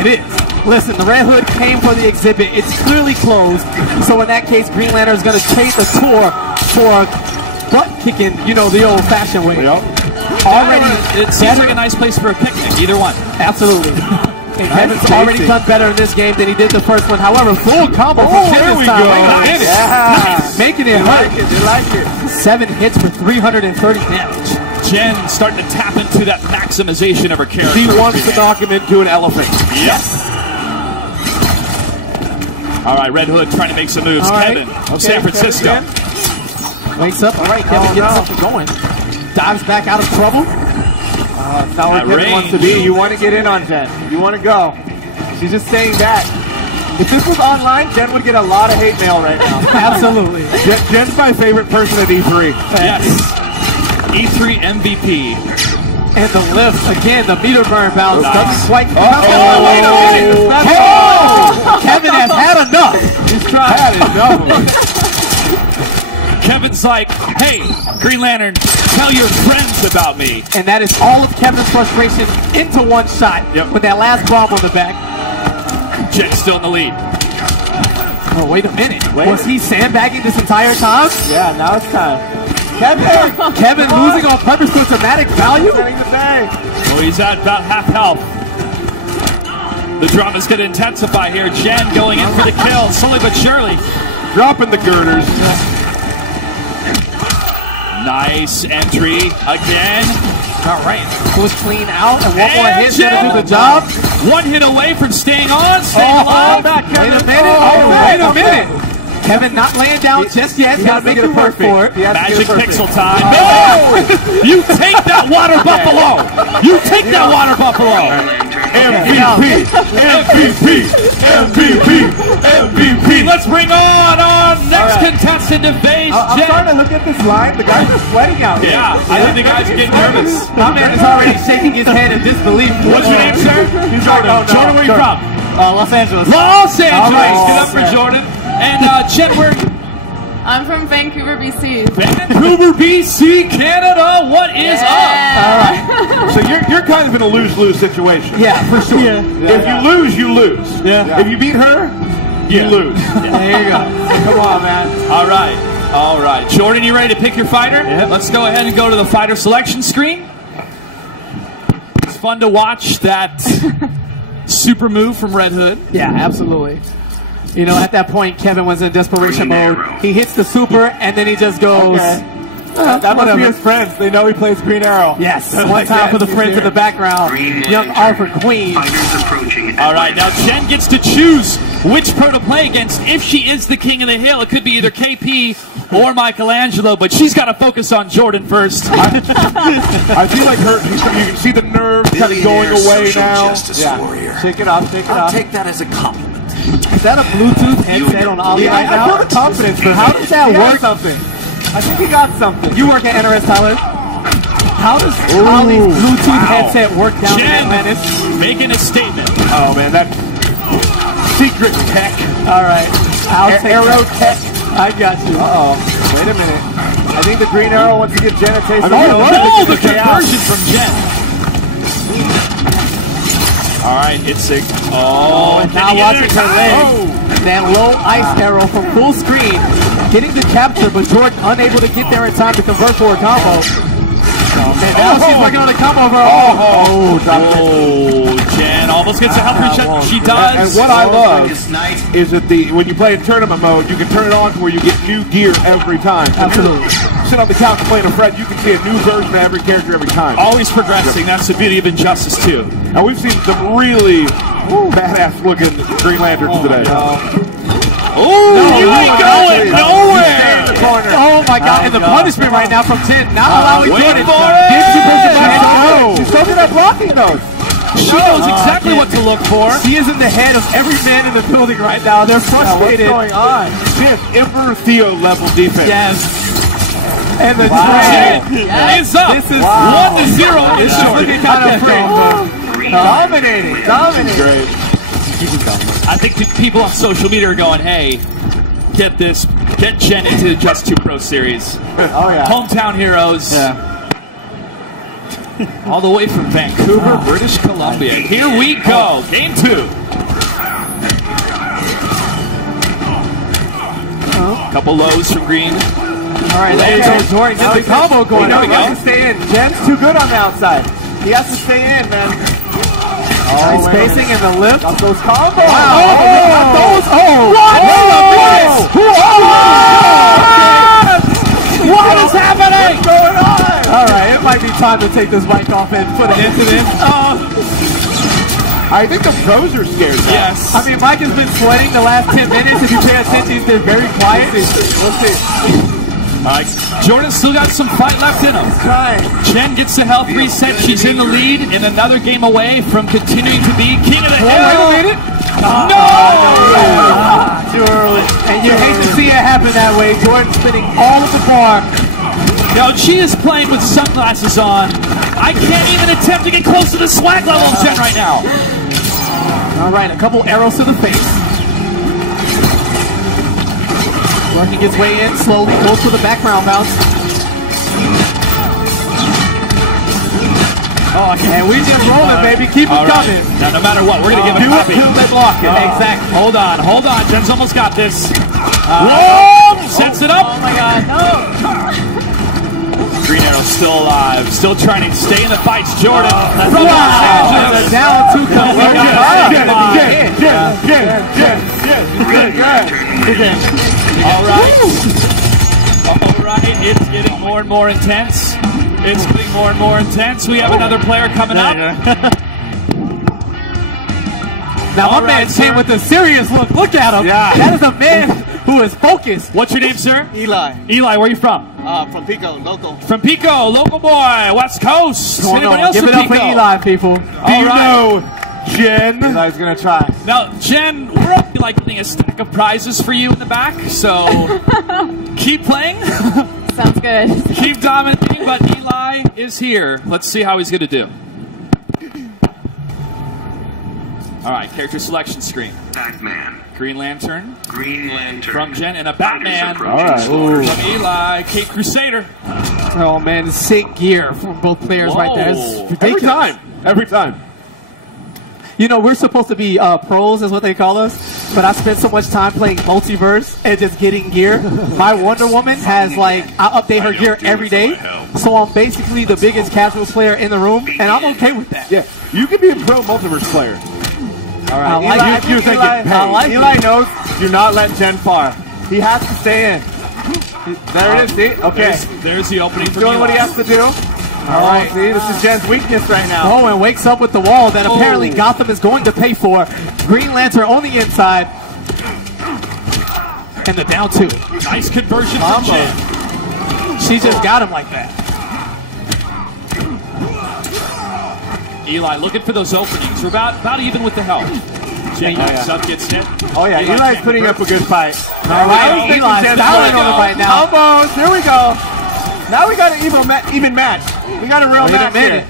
It is. Listen, the Red Hood came for the exhibit. It's clearly closed. So in that case, Green Lantern is going to take the tour for butt kicking, you know, the old-fashioned way. Yep. Already, it seems like a nice place for a picnic. Either one. Absolutely. And Kevin's already done better in this game than he did the first one. However, full combo from Jen there this we time. go. Nice. Yeah. Nice. Making it hurt. You like it. 7 hits for 330 damage. Jen starting to tap into that maximization of her character. She wants to knock him into an elephant. Yes. All right, Red Hood trying to make some moves. All right. Kevin of San Francisco. Wakes up. All right, Kevin gets something going. Dives back out of trouble. That's not where Kevin wants to be. You want to get in on Jen. You want to go. She's just saying that. If this was online, Jen would get a lot of hate mail right now. Absolutely. Jen's my favorite person at E3. Yes. E3 MVP. And the lift, again, the meter burn bounce doesn't quite come out. Oh, wait a minute. Kevin has had enough. He's tried it. Kevin's like, hey, Green Lantern, tell your friends about me. And that is all of Kevin's frustration into one shot with that last bomb on the back. Jen's still in the lead. Oh, wait a minute. Was he sandbagging this entire time? Yeah, now it's time. Kevin losing on purpose for dramatic value? Setting the bag. Well, he's at about half health. The drama's going to intensify here. Jen going in for the kill, slowly but surely. Dropping the girders. Nice entry again. All right, push clean out, and one more hit Jen, to do the job. One hit away from staying on, staying alive. Wait a minute. Wait a minute. Kevin not laying down just yet. He's got to make it work for it. Magic pixel time. No! You take that water buffalo. You take that water buffalo. MVP. MVP. MVP. MVP. Let's bring on our next contestant to face I'm Jen. starting to look at this line. The guys are sweating out here. Yeah, I think the guys are getting nervous. My man is already shaking his head in disbelief. What's your name, sir? Jordan. Jordan, where are you from? Los Angeles. Los Angeles. All right. Get up for Jordan. And Jen, where? I'm from Vancouver, BC. Vancouver, BC, Canada. What is up? All right. So you're kind of in a lose-lose situation. Yeah, for sure. If you lose, you lose. Yeah. If you beat her, you lose. There you go. Come on, man. All right. All right. Jordan, you ready to pick your fighter? Yeah. Let's go ahead and go to the fighter selection screen. It's fun to watch that super move from Red Hood. Yeah, absolutely. You know, at that point, Kevin was in desperation mode. He hits the super, and then he just goes... That must be his friends. They know he plays Green Arrow. Yes. One time for the friends in the background. Young Arthur Queen. All right, now Jen gets to choose which pro to play against. If she is the king of the hill, it could be either KP or Michelangelo, but she's got to focus on Jordan first. I feel like her. You can see the nerve kind of going away now. Yeah. Shake it off. Shake it off. Take that as a compliment. Is that a Bluetooth headset on Ollie right I now? feel the confidence. How does that work? Something. I think he got something. You work at NRS, Tyler. How does Ollie's Bluetooth headset work down in Jen Atlantis? making a statement. Oh man, that secret tech. All right. I'll take Arrow tech. I got you. Wait a minute. I think the Green Arrow wants to give Jen a taste of Oh, the conversion from Jen. All right, it's a... Oh, and now watching her land. That low ice arrow from full screen. Getting the capture, but Jordan unable to get there in time to convert for a combo. And now she's working on the combo over. Jen almost gets a health reset. She does. And what I love is that when you play in tournament mode, you can turn it on to where you get new gear every time. So Absolutely. Sit on the couch playing a friend, you can see a new version of every character every time. Always progressing. That's the beauty of Injustice 2. And we've seen some really badass looking Green Lanterns today. Oh, you ain't going nowhere. Oh my God! And the punishment right now from Jen, not allowing Jordan. She's so good at blocking those. She knows exactly what to look for. She is in the head of every man in the building right now. They're frustrated. What's going on? Jen, Emperor Theo level defense. Yes. And the Jen trend is up. This is 1-0. This is looking kind of free. Dominating. Great. I think the people on social media are going, hey, get Jen into the Just 2 Pro Series. Oh, yeah. Hometown heroes. Yeah. All the way from Vancouver, British Columbia. Here we go. Game 2. Couple lows from Green. All right, there's Tori. Get the combo going. There we He go. has to stay in. Jen's too good on the outside. He has to stay in, man. Nice spacing and the lift. Got those combos. Wow. What is happening? What's going on? All right, it might be time to take this mic off and put an end to this. I think the pros are scared now. Yes. I mean, Mike has been sweating the last 10 minutes. If you pay attention, he's been very quiet. We'll see. All right. Jordan's still got some fight left in him. Trying. Jen gets the health reset. She's in the lead and another game away from continuing to be king of the hill. No! Too early. And you hate to see it happen that way. Jordan spinning all of the bar. No, she is playing with sunglasses on. I can't even attempt to get close to the swag level of Jen right now. All right, a couple arrows to the face. Working his way in slowly, goes to the background bounce. Oh, and we just rolling, baby. Keep it coming. Now, no matter what, we're going to give it a copy. Do it till they block it. Exactly. Hold on. Jen's almost got this. Whoa! Sets it up. Oh, my God. No. Green Arrow's still alive. Still trying to stay in the fights. Jordan from Los And Angeles. a down 2 comes. All right. It's getting more and more intense. It's getting more and more intense. We have another player coming up. Now, my man came with a serious look. Look at him. Yeah. That is a man who is focused. What's your name, sir? Eli. Eli, where are you from? From Pico, local. From Pico, local boy, West Coast. Come on, Anybody else give from it up Pico? for Eli, people. All right. Jen? Eli's going to try. Now, Jen, we're up like getting a stack of prizes for you in the back, so keep playing. Sounds good. Keep dominating, but Eli is here. Let's see how he's going to do. All right, character selection screen. Batman. Green Lantern Green Lantern. from Jen, and a Batman All right. from Eli. Cape Crusader. Oh man, sick gear from both players right there. It's Whoa. ridiculous. Every time. You know, we're supposed to be pros, is what they call us, but I spent so much time playing Multiverse and just getting gear. My Wonder Woman has, like, I update her gear every day, so I'm basically the biggest casual player in the room, and I'm okay with that. Yeah, you can be a pro multiverse player. All right. Eli knows, do not let Jen far. He has to stay in. There it is, see? Okay. There's the opening for Doing what he Eli. has to do. All right, see, this is Jen's weakness right now. Oh, and wakes up with the wall that apparently Gotham is going to pay for. Green Lantern on the inside. And the down 2. Nice conversion from Jen. She just got him like that. Eli looking for those openings. We're about even with the health. Jen backs up, gets hit. Oh, yeah, Eli's putting up a good fight. All right, Eli's styling on him right now. Combos, here we go. Now we got an even match. We got a real match here.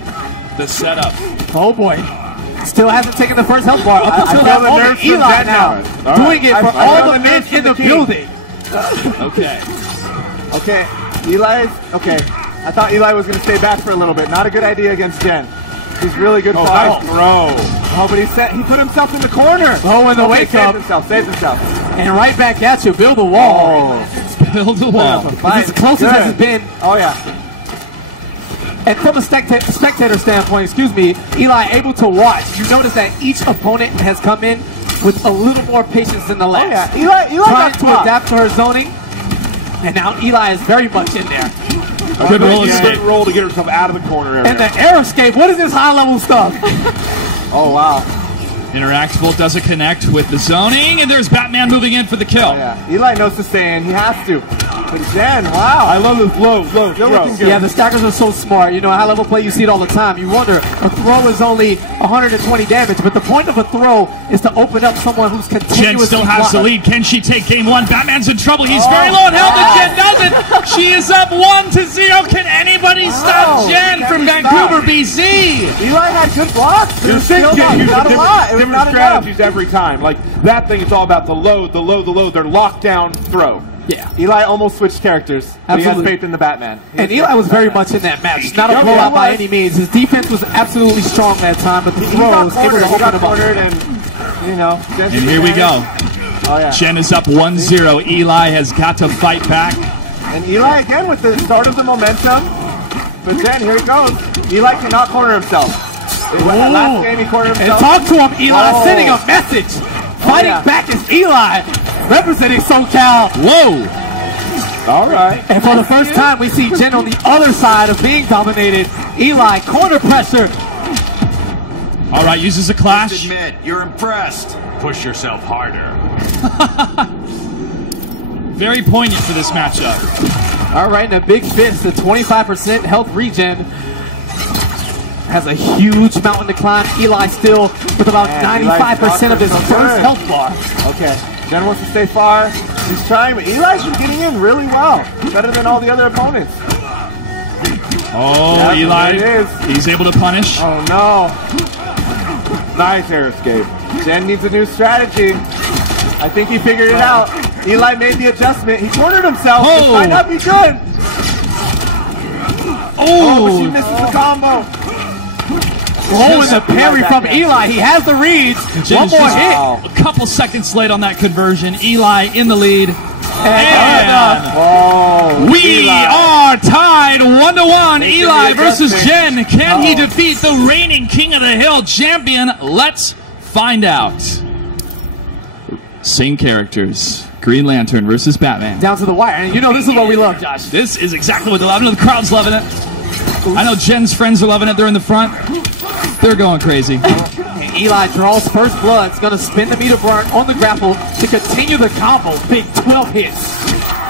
The setup. Oh boy. Still hasn't taken the first health bar. Up I until feel that the moment, nerves from Eli Jen now. now. Doing it for all the men nerves in from the the king. building. Okay. Okay, okay. I thought Eli was going to stay back for a little bit. Not a good idea against Jen. He's really good fight. Nice throw. Oh, but he put himself in the corner. Oh, in the wake up. Saved himself. And right back at you. Build a wall. Build a wall. It's as close as it's been. Oh, yeah. And from a spectator standpoint, excuse me, Eli able to watch. You notice that each opponent has come in with a little more patience than the last. Oh, yeah. Eli trying got to adapt to her zoning. And now Eli is very much in there. Good roll Good roll to get herself out of the corner area. And the air escape, what is this high level stuff? Oh, wow. Interactable doesn't connect with the zoning, and there's Batman moving in for the kill. Oh, yeah. Eli knows to stay in. He has to. But Jen, wow. I love this low throw. looking good. Yeah, the stackers are so smart. You know, high level play, you see it all the time. You wonder, a throw is only 120 damage, but the point of a throw is to open up someone who's continuously Jen still has the blocked. lead. Can she take game 1? Batman's in trouble. He's very low in health, and Jen doesn't. She is up 1-0. Can anybody stop Jen from Vancouver, BC? Eli had good blocks. You're Still thinking use not a lot. It was different not enough. strategies every time. Like that thing is all about the load. They're locked down throw. Yeah. Eli almost switched characters. But he has Absolutely. faith in the Batman. And Eli was very much in that match. Not a Yeah, blowout he by was. any means. His defense was absolutely strong that time, but the He got throws able to cornered, open him up. and, you know. And here we go. Oh, yeah. Jen is up 1-0. Eli has got to fight back. And Eli again with the start of the momentum. But then here it goes. Eli cannot corner himself. Last game he cornered And himself. talk to him, Eli, Oh. sending a message. Fighting yeah. back is Eli, representing SoCal. Whoa! All right. And for the first time, we see Jen on the other side of being dominated. Eli, corner pressure. All right, uses a clash. Admit, you're impressed. Push yourself harder. Very poignant for this matchup. All right, and a big fist, the 25% health regen. Has a huge mountain to climb. Eli still with about 95% of his first health bar. Okay. Jen wants to stay far. He's trying, but Eli's been getting in really well. Better than all the other opponents. Oh, Yeah, Eli, there it is. he's able to punish. Oh, no. Nice air escape. Jen needs a new strategy. I think he figured it out. Eli made the adjustment. He cornered himself. It might not be good. Oh, but she misses the combo. Oh, and the parry from Eli. He has the reads. Jen One is more just hit. a couple seconds late on that conversion. Eli in the lead. Oh, We Eli. are tied 1-1. They Eli should be versus adjusting. Jen. Can he defeat the reigning King of the Hill champion? Let's find out. Same characters. Green Lantern versus Batman. Down to the wire. And you know this is what we love, Josh. This is exactly what they love. I know the crowd's loving it. I know Jen's friends are loving it. They're in the front. They're going crazy. And Eli draws first blood. It's going to spin the meter burn on the grapple to continue the combo. Big 12 hits.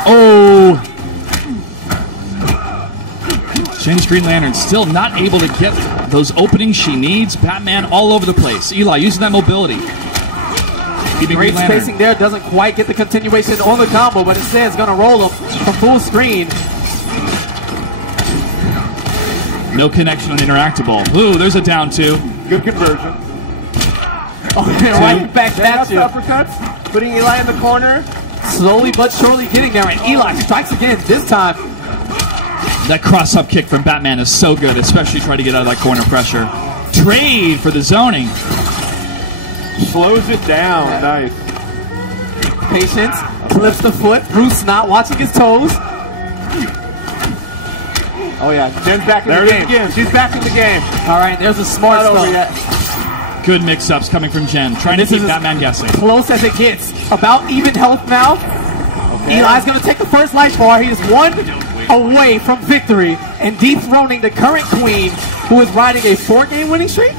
Oh. Jen's Green Lantern still not able to get those openings she needs. Batman all over the place. Eli using that mobility. Keeping Great Green Lantern. spacing there. Doesn't quite get the continuation on the combo, but instead it's going to roll him from full screen. No connection on interactable. Ooh, there's a down two. Good conversion. Oh, right back Jen at up you. uppercuts. Putting Eli in the corner. Slowly but surely getting there, and Eli strikes again. This time, That cross-up kick from Batman is so good, especially trying to get out of that corner pressure. Trade for the zoning. Slows it down. Nice. patience, clips the foot. Bruce not watching his toes. Oh yeah, Jen's back in the game. Again. She's back in the game. All right, there's a smart Not over stuff. yet. Good mix-ups coming from Jen, trying to This keep is Batman guessing. Close as it gets. About even health now. Okay. Eli's going to take the first life bar. He is one away from victory and dethroning the current queen, who is riding a 4-game winning streak.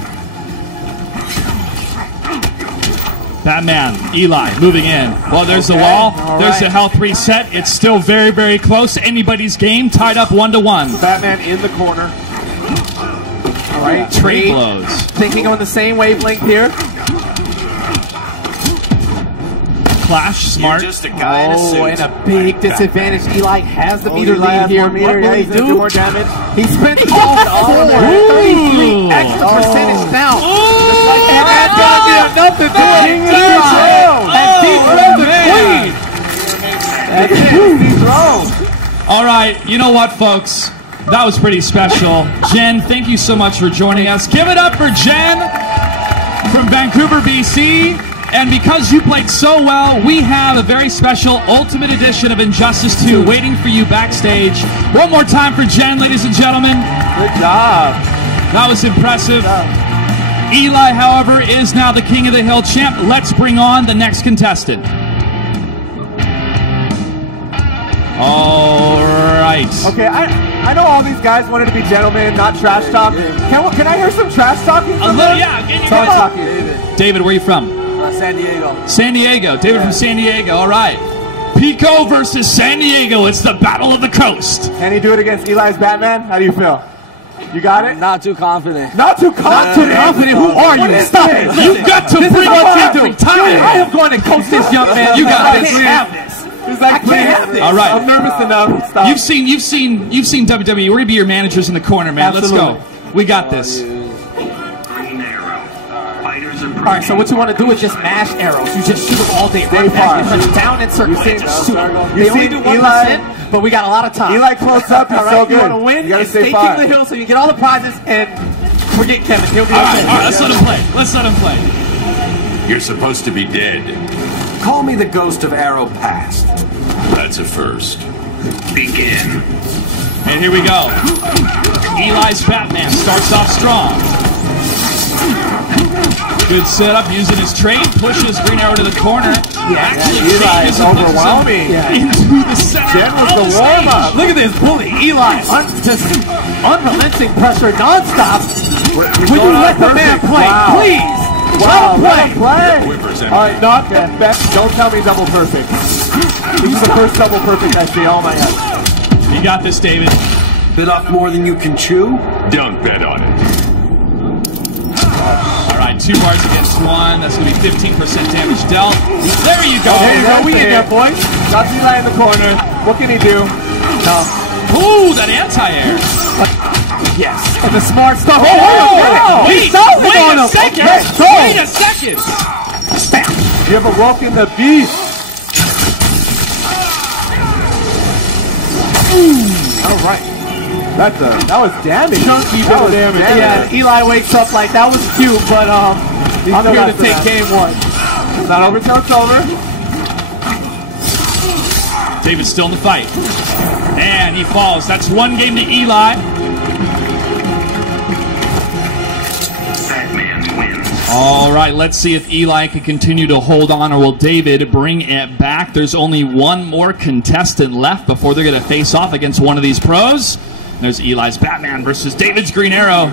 Batman, Eli moving in. Well, there's the wall. All There's right. the health reset. It's still very, very close. Anybody's game, tied up 1-1. Batman in the corner. All right, Trade trade. blows. Thinking on the same wavelength here. Clash, smart. You're just a guy in a suit. Oh, and a big disadvantage. Eli has the meter Eli lead has here. more meter. What will Yeah, he he's gonna do more damage. He spent all four. 33 extra percentage down. And that's going to be enough to do it. And dethrone the queen. All right, you know what, folks? That was pretty special. Jen, thank you so much for joining us. Give it up for Jen from Vancouver, BC. And because you played so well, we have a very special Ultimate Edition of Injustice 2 waiting for you backstage. One more time for Jen, ladies and gentlemen. Good job. That was impressive. Eli, however, is now the King of the Hill champ. Let's bring on the next contestant. All right. Okay, I know all these guys wanted to be gentlemen, not trash talk. Can I hear some trash talking? A little, yeah. Talk talking. David, where are you from? San Diego. San Diego. David from San Diego. All right. Pico versus San Diego. It's the battle of the coast. Can he do it against Eli's Batman? How do you feel? You got it? Not too confident. Not too confident. Who are What you? is Stop this? it. You've got to This bring is what up you do. every time. I am going to coach this young man. You got I this. can't have this. He's like, I can't have this. All right. I'm nervous enough. Stop. You've seen WWE. We're gonna be your managers in the corner, man. Absolutely. Let's go. We got this. Green arrow. Fighters approach. right, so what you want to do is just mash arrows. You just shoot them all day. Run past, you down and circle. And just shoot them. They only do 1%, but we got a lot of time. Eli close up. He's so good. You want to win? You gotta stay stay King of far. the Hill so you get all the prizes and forget Kevin. He'll be All okay. right, let's let him play. Let's let him play. You're supposed to be dead. Call me the ghost of Arrow Past. That's a first. Begin. And here we go. Eli's Batman starts off strong. Good setup, using his trade, pushes Green Arrow to the corner. Actually Eli is overwhelming. Into the center. Jen was of the stage. warm-up. Look at this bully. Eli, just unrelenting pressure nonstop. Will you let the man play, please? Wow, let him play. Whippers All right, not the best. Don't tell me double perfect. This is the first double perfect I see all my life. You got this, David. Bit off more than you can chew? Don't bet on it. All right, 2 bars against 1. That's going to be 15% damage dealt. There you go. There you go. We in there, boys. Got Eli in the corner. What can he do? No. Ooh, that anti-air. Yes. And the smart stuff. Oh, Wait wait a second. Wait a second. You have awoken the beast. All right. That was damage. Chunky that was damage. Yeah, Eli wakes up like, that was cute, but I'm here to take game 1. It's not over till it's over. David's still in the fight. And he falls. That's 1 game to Eli. All right, let's see if Eli can continue to hold on, or will David bring it back? There's only 1 more contestant left before they're going to face off against one of these pros. There's Eli's Batman versus David's Green Arrow.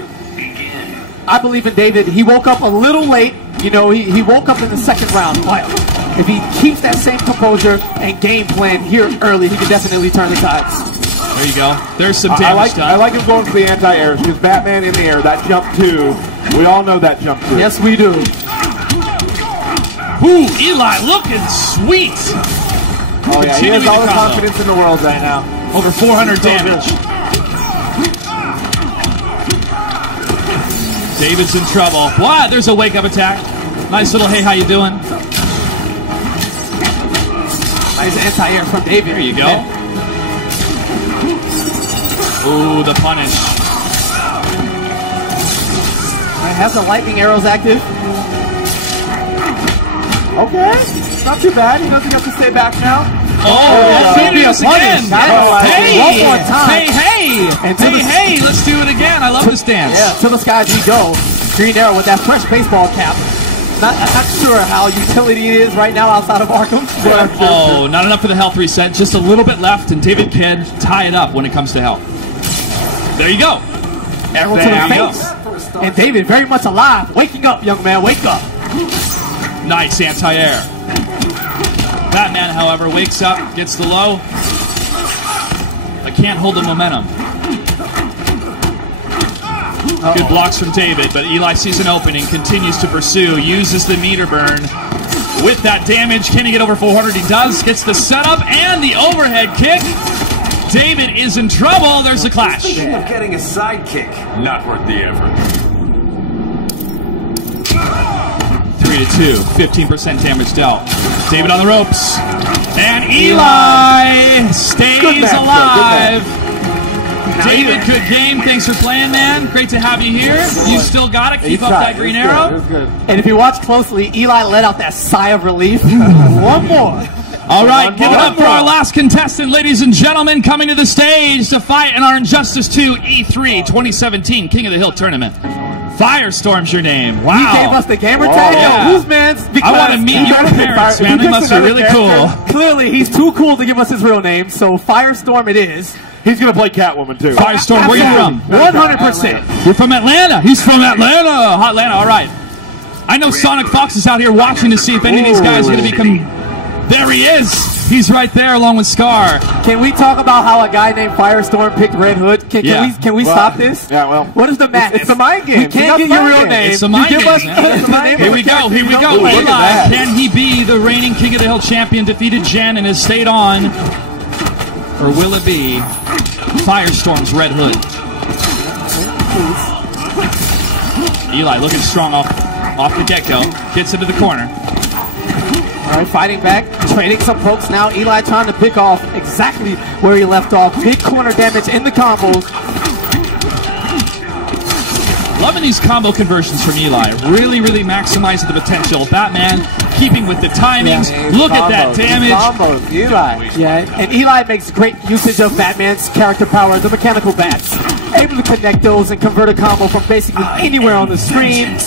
I believe in David. He woke up a little late. You know, he woke up in the 2nd round. But if he keeps that same composure and game plan here early, he can definitely turn the tides. There you go. There's some damage done. I like him going for the anti-airs because Batman in the air, that jump 2, we all know that jump 2. Yes, we do. Ooh, Eli looking sweet. Oh, yeah, he has all the confidence in the world right now. Over 400 damage. David's in trouble. What? There's a wake-up attack. Nice little, hey, how you doing? Nice anti-air from David. There you go. Ooh, the punish. Has the lightning arrows active. Okay. Not too bad. He doesn't have to stay back now. Oh, let's do this again. Hey, one more time. Hey, let's do it again. I love this dance. Yeah, to the skies we go. Green Arrow with that fresh baseball cap. Not sure how utility it is right now outside of Arkham. Oh, not enough for the health reset. Just a little bit left, and David can tie it up when it comes to health. There you go. Arrow to the face. And David very much alive. Waking up, young man. Wake up. Nice anti-air. Batman, however, wakes up, gets the low. I can't hold the momentum. Good blocks from David, but Eli sees an opening, continues to pursue, uses the meter burn. With that damage, can he get over 400? He does. Gets the setup and the overhead kick. David is in trouble. There's the clash. Thinking of getting a sidekick. Not worth the effort. 3-2, 15% damage dealt. David on the ropes. And Eli stays alive. David, good game. Thanks for playing, man. Great to have you here. You still got it. Keep up that Green Arrow. And if you watch closely, Eli let out that sigh of relief. One more. All right, give it up for our last contestant, ladies and gentlemen, coming to the stage to fight in our Injustice 2 E3 2017 King of the Hill tournament. Firestorm's your name. Wow. He gave us the gamer tag. Yeah. Whose man's? I want to meet your parents, man. They must be really cool. Clearly, he's too cool to give us his real name, so Firestorm it is. He's going to play Catwoman, too. Firestorm, where you from? 100%. You're from Atlanta. He's from Atlanta. Hot Atlanta, all right. I know Sonic Fox is out here watching to see if any of these guys are going to become... There he is. He's right there along with Scar. Can we talk about how a guy named Firestorm picked Red Hood? Can we stop this? Yeah, well. What is the madness? It's a mind game. We can't get your real name. It's a mind game. Here we go. Here we go. Eli, can he be the reigning King of the Hill champion, defeated Jen and has stayed on? Or will it be Firestorm's Red Hood? Eli looking strong off off the get-go. Gets into the corner. All right, fighting back, trading some pokes now. Eli trying to pick off exactly where he left off. Big corner damage in the combos. Loving these combo conversions from Eli. Really, really maximizing the potential. Batman keeping with the timings. Look at that damage. Combos, Eli. Yeah, and Eli makes great usage of Batman's character power, the mechanical bats. Able to connect those and convert a combo from basically anywhere on the screen.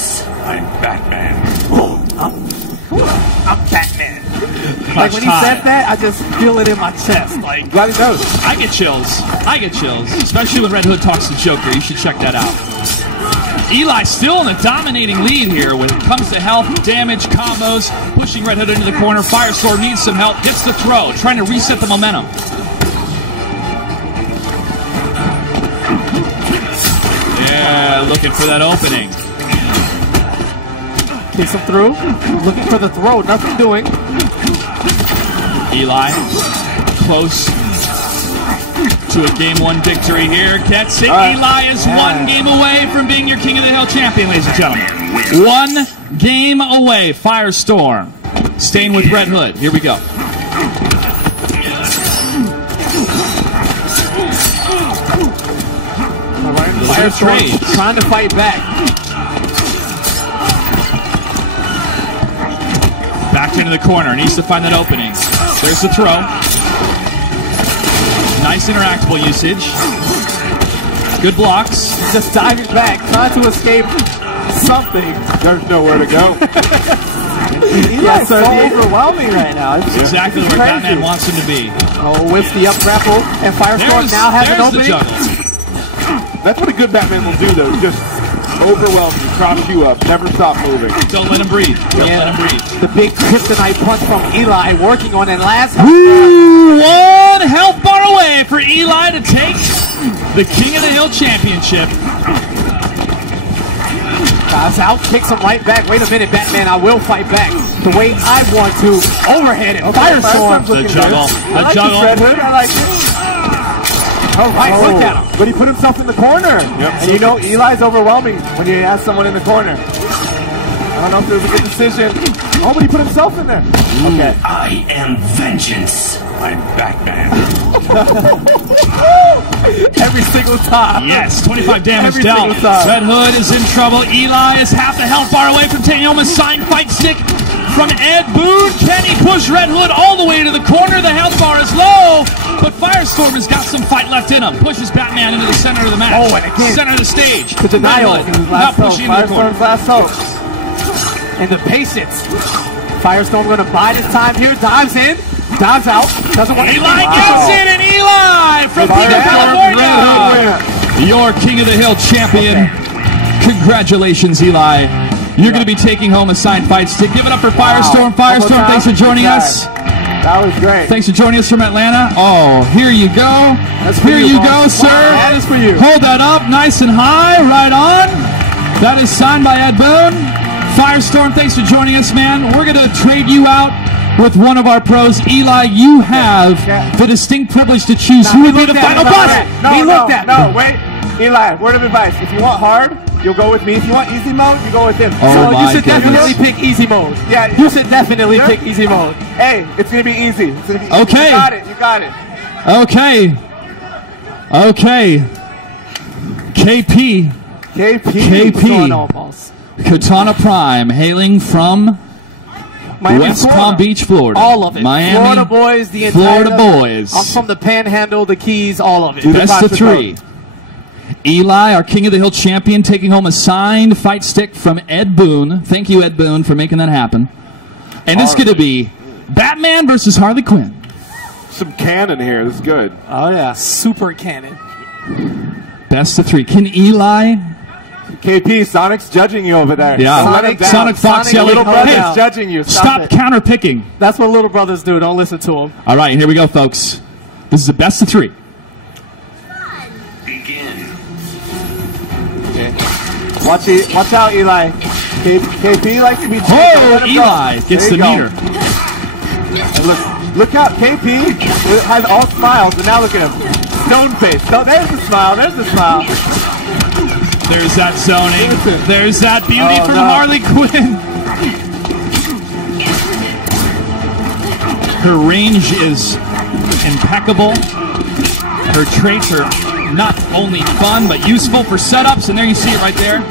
I'm Batman. I'm Batman. Like when he says that, I just feel it in my chest. Like, Bloody nose. I get chills. I get chills. Especially when Red Hood talks to Joker. You should check that out. Eli still in a dominating lead here when it comes to health, damage, combos, pushing Red Hood into the corner. Firestorm needs some help, gets the throw, trying to reset the momentum. Yeah, looking for that opening. kicks him through. Looking for the throw, nothing doing. Eli close to a Game 1 victory here. Gets it. Eli is one game away from being your King of the Hill champion, ladies and gentlemen. 1 game away. Firestorm staying with Red Hood. Here we go. Firestorm trying to fight back. Back into the corner. Needs to find that opening. There's the throw. Nice interactable usage. Good blocks. Just diving back, trying to escape something. There's nowhere to go. Eli's so overwhelming right now. It's exactly where crazy. Batman wants him to be. Oh, with the up grapple, and Firestorm now has an opening. The juggle. That's what a good Batman will do, though. Just overwhelm you, props you up, never stop moving. Don't let him breathe. Don't let him breathe. The big kryptonite punch from Eli working on it last. One health bar away for Eli to take the King of the Hill championship. Dives out, kicks him right back. Wait a minute, Batman, I will fight back the way I want to. Overhead and Firestorm. The juggle. The juggle. Red Hood, I like it. All right, look at him. But he put himself in the corner. And you know Eli's overwhelming when you have someone in the corner. I don't know if it was a good decision. Oh, but he put himself in there. Okay. I am vengeance. I'm Batman. Every single time. Yes, 25 damage Every dealt. single time. Red Hood is in trouble. Eli is half the health bar away from taking home a signed fight stick from Ed Boon. Can he push Red Hood all the way to the corner? The health bar is low, but Firestorm has got some fight left in him. Pushes Batman into the center of the match. Oh, and again, center of the stage. to denial. Red Hood not pushing into the corner. Firestorm's last hope. And the patience. Firestorm going to bide his time here. Dives in. Dives out. Doesn't want to. Eli gets it, and Eli from Pico, California. Your King of the Hill champion. Congratulations, Eli. You're going to be taking home a signed fight stick. Give it up for Firestorm. Firestorm, thanks for joining us. That was great. Thanks for joining us from Atlanta. Oh, here you go. Here you go, sir. That is for you. Hold that up nice and high. Right on. That is signed by Ed Boon. Firestorm, thanks for joining us, man. We're going to trade you out with one of our pros. Eli, you have the distinct privilege to choose who would be the final boss. Wait. Eli, word of advice. If you want hard, you'll go with me. If you want easy mode, you go with him. Oh, So my you should goodness. definitely pick easy mode. Yeah, You should definitely pick easy mode. Hey, it's going to be easy. It's gonna be easy. Okay. You got it. You got it. Okay. Okay. KP. KP. Going on, boss. Katana Prime, hailing from Miami, West Florida. Palm Beach, Florida. All of it. Miami, Florida boys, the entire. Florida boys. I'm from the Panhandle, the Keys, all of it. Best of 3. Eli, our King of the Hill champion, taking home a signed fight stick from Ed Boon. Thank you, Ed Boon, for making that happen. And it's going to be Batman versus Harley Quinn. Some cannon here. This is good. Oh yeah, super cannon. Best of 3. Can Eli? KP, Sonic's judging you over there. Yeah. Don't let him down. Sonic Fox yelling, Little brother's hey, judging you. Stop it. counter picking. That's what little brothers do. Don't listen to them. All right, here we go, folks. This is the best of 3. Begin. Watch out, Eli. KP likes to be chased. Don't let Oh, him go. Eli gets There the you go. meter. And look out, KP has all smiles, and now look at him. Stone face. So there's the smile. There's the smile. There's that zoning. Listen. There's that beauty from no. Harley Quinn. Her range is impeccable. Her traits are not only fun, but useful for setups, and there you see it right there.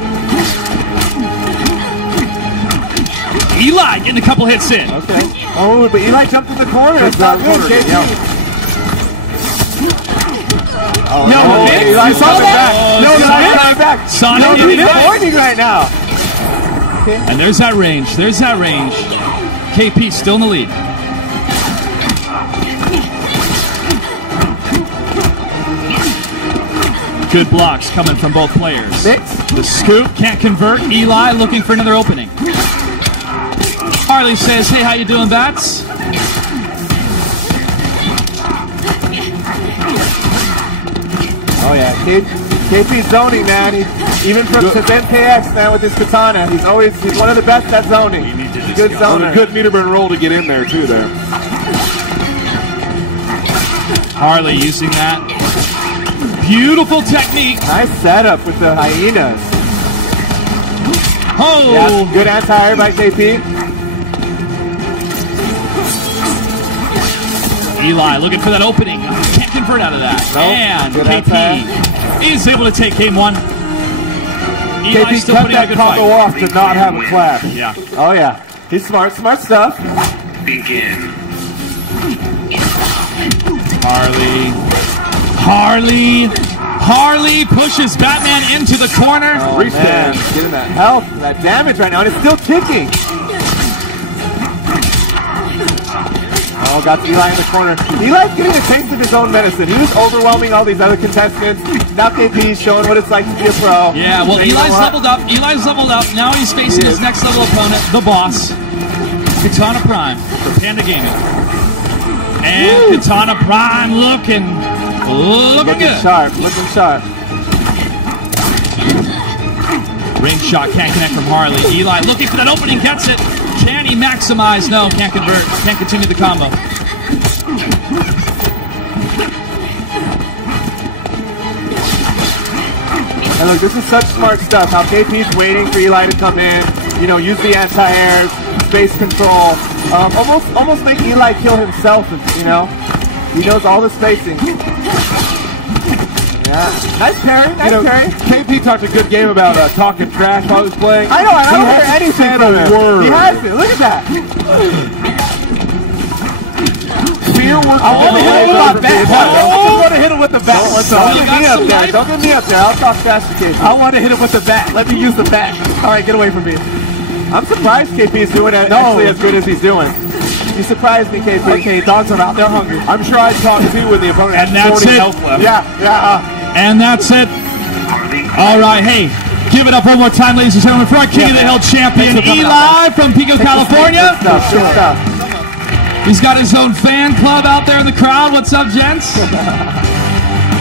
Eli getting a couple hits in. Okay. Oh, but Eli jumped in the corner. It's not good, KP. No, Eli saw that. No, Eli's back. Sonic he's in pointing right now. And there's that range. There's that range. KP still in the lead. Good blocks coming from both players. The scoop can't convert. Eli looking for another opening. Harley says, hey, how you doing, Bats? Oh yeah, KP's zoning, man. Even from Tibet KX, man, with his katana, he's one of the best at zoning. He's a good zoner. A good meter burn roll to get in there too. There. Harley using that beautiful technique. Nice setup with the hyenas. Oh, yeah, good anti-air by KP. Eli looking for that opening. Can't convert out of that. And KP is able to take game one. Eli KP still cut putting a that good combo fight. off to not have a clash. Yeah. Oh yeah. He's smart stuff. Begin. Harley pushes Batman into the corner. Oh, man. Getting that health, that damage right now, and it's still ticking. Oh, got Eli in the corner. Eli's getting a taste of his own medicine. He was overwhelming all these other contestants. Now KP's showing what it's like to be a pro. Yeah, well, Eli's leveled up. Now he's facing his next level opponent, the boss, Katana Prime for Panda Gaming. And Katana Prime looking good. Looking sharp. Ring shot can't connect from Harley. Eli looking for that opening, gets it. Can he maximize? No, can't convert. Can't continue the combo. And look, this is such smart stuff. How KP's waiting for Eli to come in. You know, use the anti-airs, space control. Almost make Eli kill himself. You know, he knows all the spacing. Yeah, nice parry. Parry. KP talked a good game about talking trash while I was playing. I know. I don't hear anything from him. Word. He has it. Look at that. I want to hit him with my bat. I want to hit him with the bat. Don't get me up there. Don't get me up there. I'll talk fast to KP. I want to hit him with the bat. Let me use the bat. All right, get away from me. I'm surprised KP is doing it actually as good as he's doing. You surprised me, KP. Okay, dogs are out there hungry. I'm sure I'd talk too when the opponent And has that's 40 it. health left. Yeah. And that's it. All right, hey, give it up one more time, ladies and gentlemen, for our King of the Hill champion, Eli from Pico, California. Good stuff. He's got his own fan club out there in the crowd. What's up, gents?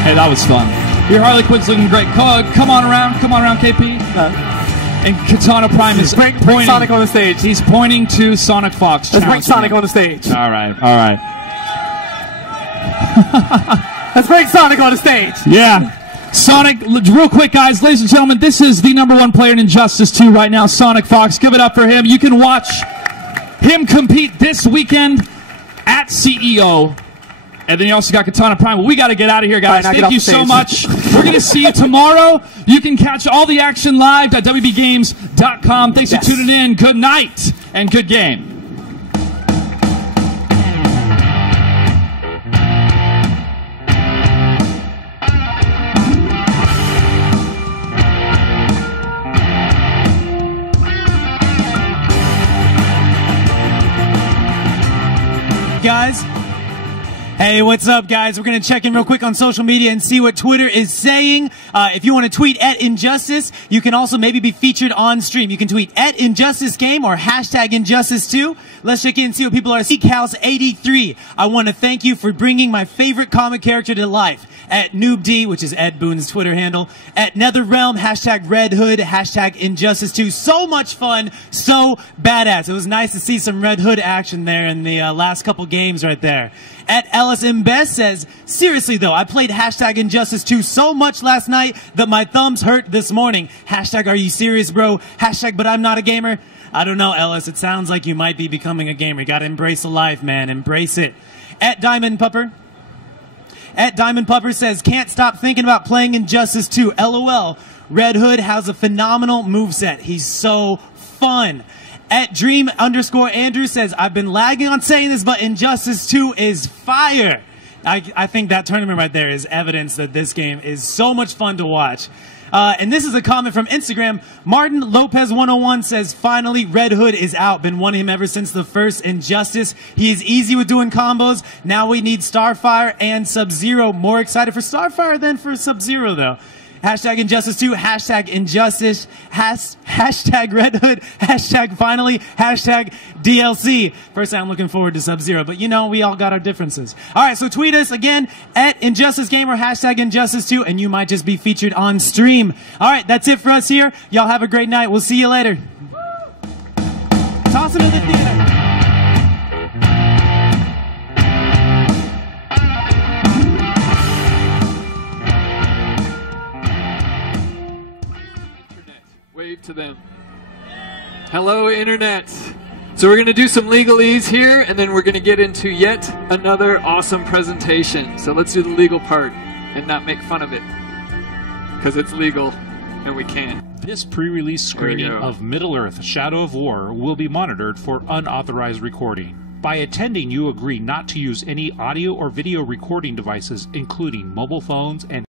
Hey, that was fun. Your Harley Quinn's looking great. Come on around, KP. And Katana Prime is bring pointing. Sonic on the stage. He's pointing to Sonic Fox. Let's bring Sonic on the stage. All right. Let's bring Sonic on the stage. Yeah. Sonic, real quick, guys, ladies and gentlemen, this is the #1 player in Injustice 2 right now, Sonic Fox. Give it up for him. You can watch him compete this weekend at CEO. And then you also got Katana Prime. Well, we got to get out of here, guys. Right, thank you so much. We're going to see you tomorrow. You can catch all the action live at WBGames.com. Thanks for tuning in. Good night and good game. Guys, hey, what's up, guys? We're going to check in real quick on social media and see what Twitter is saying. If you want to tweet at Injustice, you can also maybe be featured on stream. You can tweet at Injustice Game or hashtag Injustice2. Let's check in and see what people are. Seekhouse83, I want to thank you for bringing my favorite comic character to life. at NoobD, which is Ed Boon's Twitter handle, at NetherRealm, hashtag Red Hood, hashtag Injustice 2. So much fun, so badass. It was nice to see some Red Hood action there in the last couple games right there. At LSM Best says, seriously though, I played hashtag Injustice 2 so much last night that my thumbs hurt this morning. Hashtag are you serious, bro? Hashtag but I'm not a gamer. I don't know, Ellis. It sounds like you might be becoming a gamer. You gotta embrace the life, man. Embrace it. At Diamond Pupper says, can't stop thinking about playing Injustice 2. LOL. Red Hood has a phenomenal moveset. He's so fun. At Dream_Andrew says, I've been lagging on saying this, but Injustice 2 is fire. I think that tournament right there is evidence that this game is so much fun to watch. And this is a comment from Instagram. Martin Lopez 101 says, finally, Red Hood is out. Been wanting him ever since the first Injustice. He is easy with doing combos. Now we need Starfire and Sub-Zero. More excited for Starfire than for Sub-Zero, though. Hashtag Injustice 2, hashtag Injustice, hashtag Red Hood, hashtag finally, hashtag DLC. Personally, I'm looking forward to Sub-Zero, but you know, we all got our differences. All right, so tweet us again at Injustice Gamer, hashtag Injustice 2, and you might just be featured on stream. All right, that's it for us here. Y'all have a great night. We'll see you later. Toss it in the theater. Wave to them. Hello, Internet. So we're going to do some legalese here, and then we're going to get into yet another awesome presentation. So let's do the legal part and not make fun of it, because it's legal and we can. This pre-release screening of Middle-earth: Shadow of War will be monitored for unauthorized recording. By attending, you agree not to use any audio or video recording devices, including mobile phones and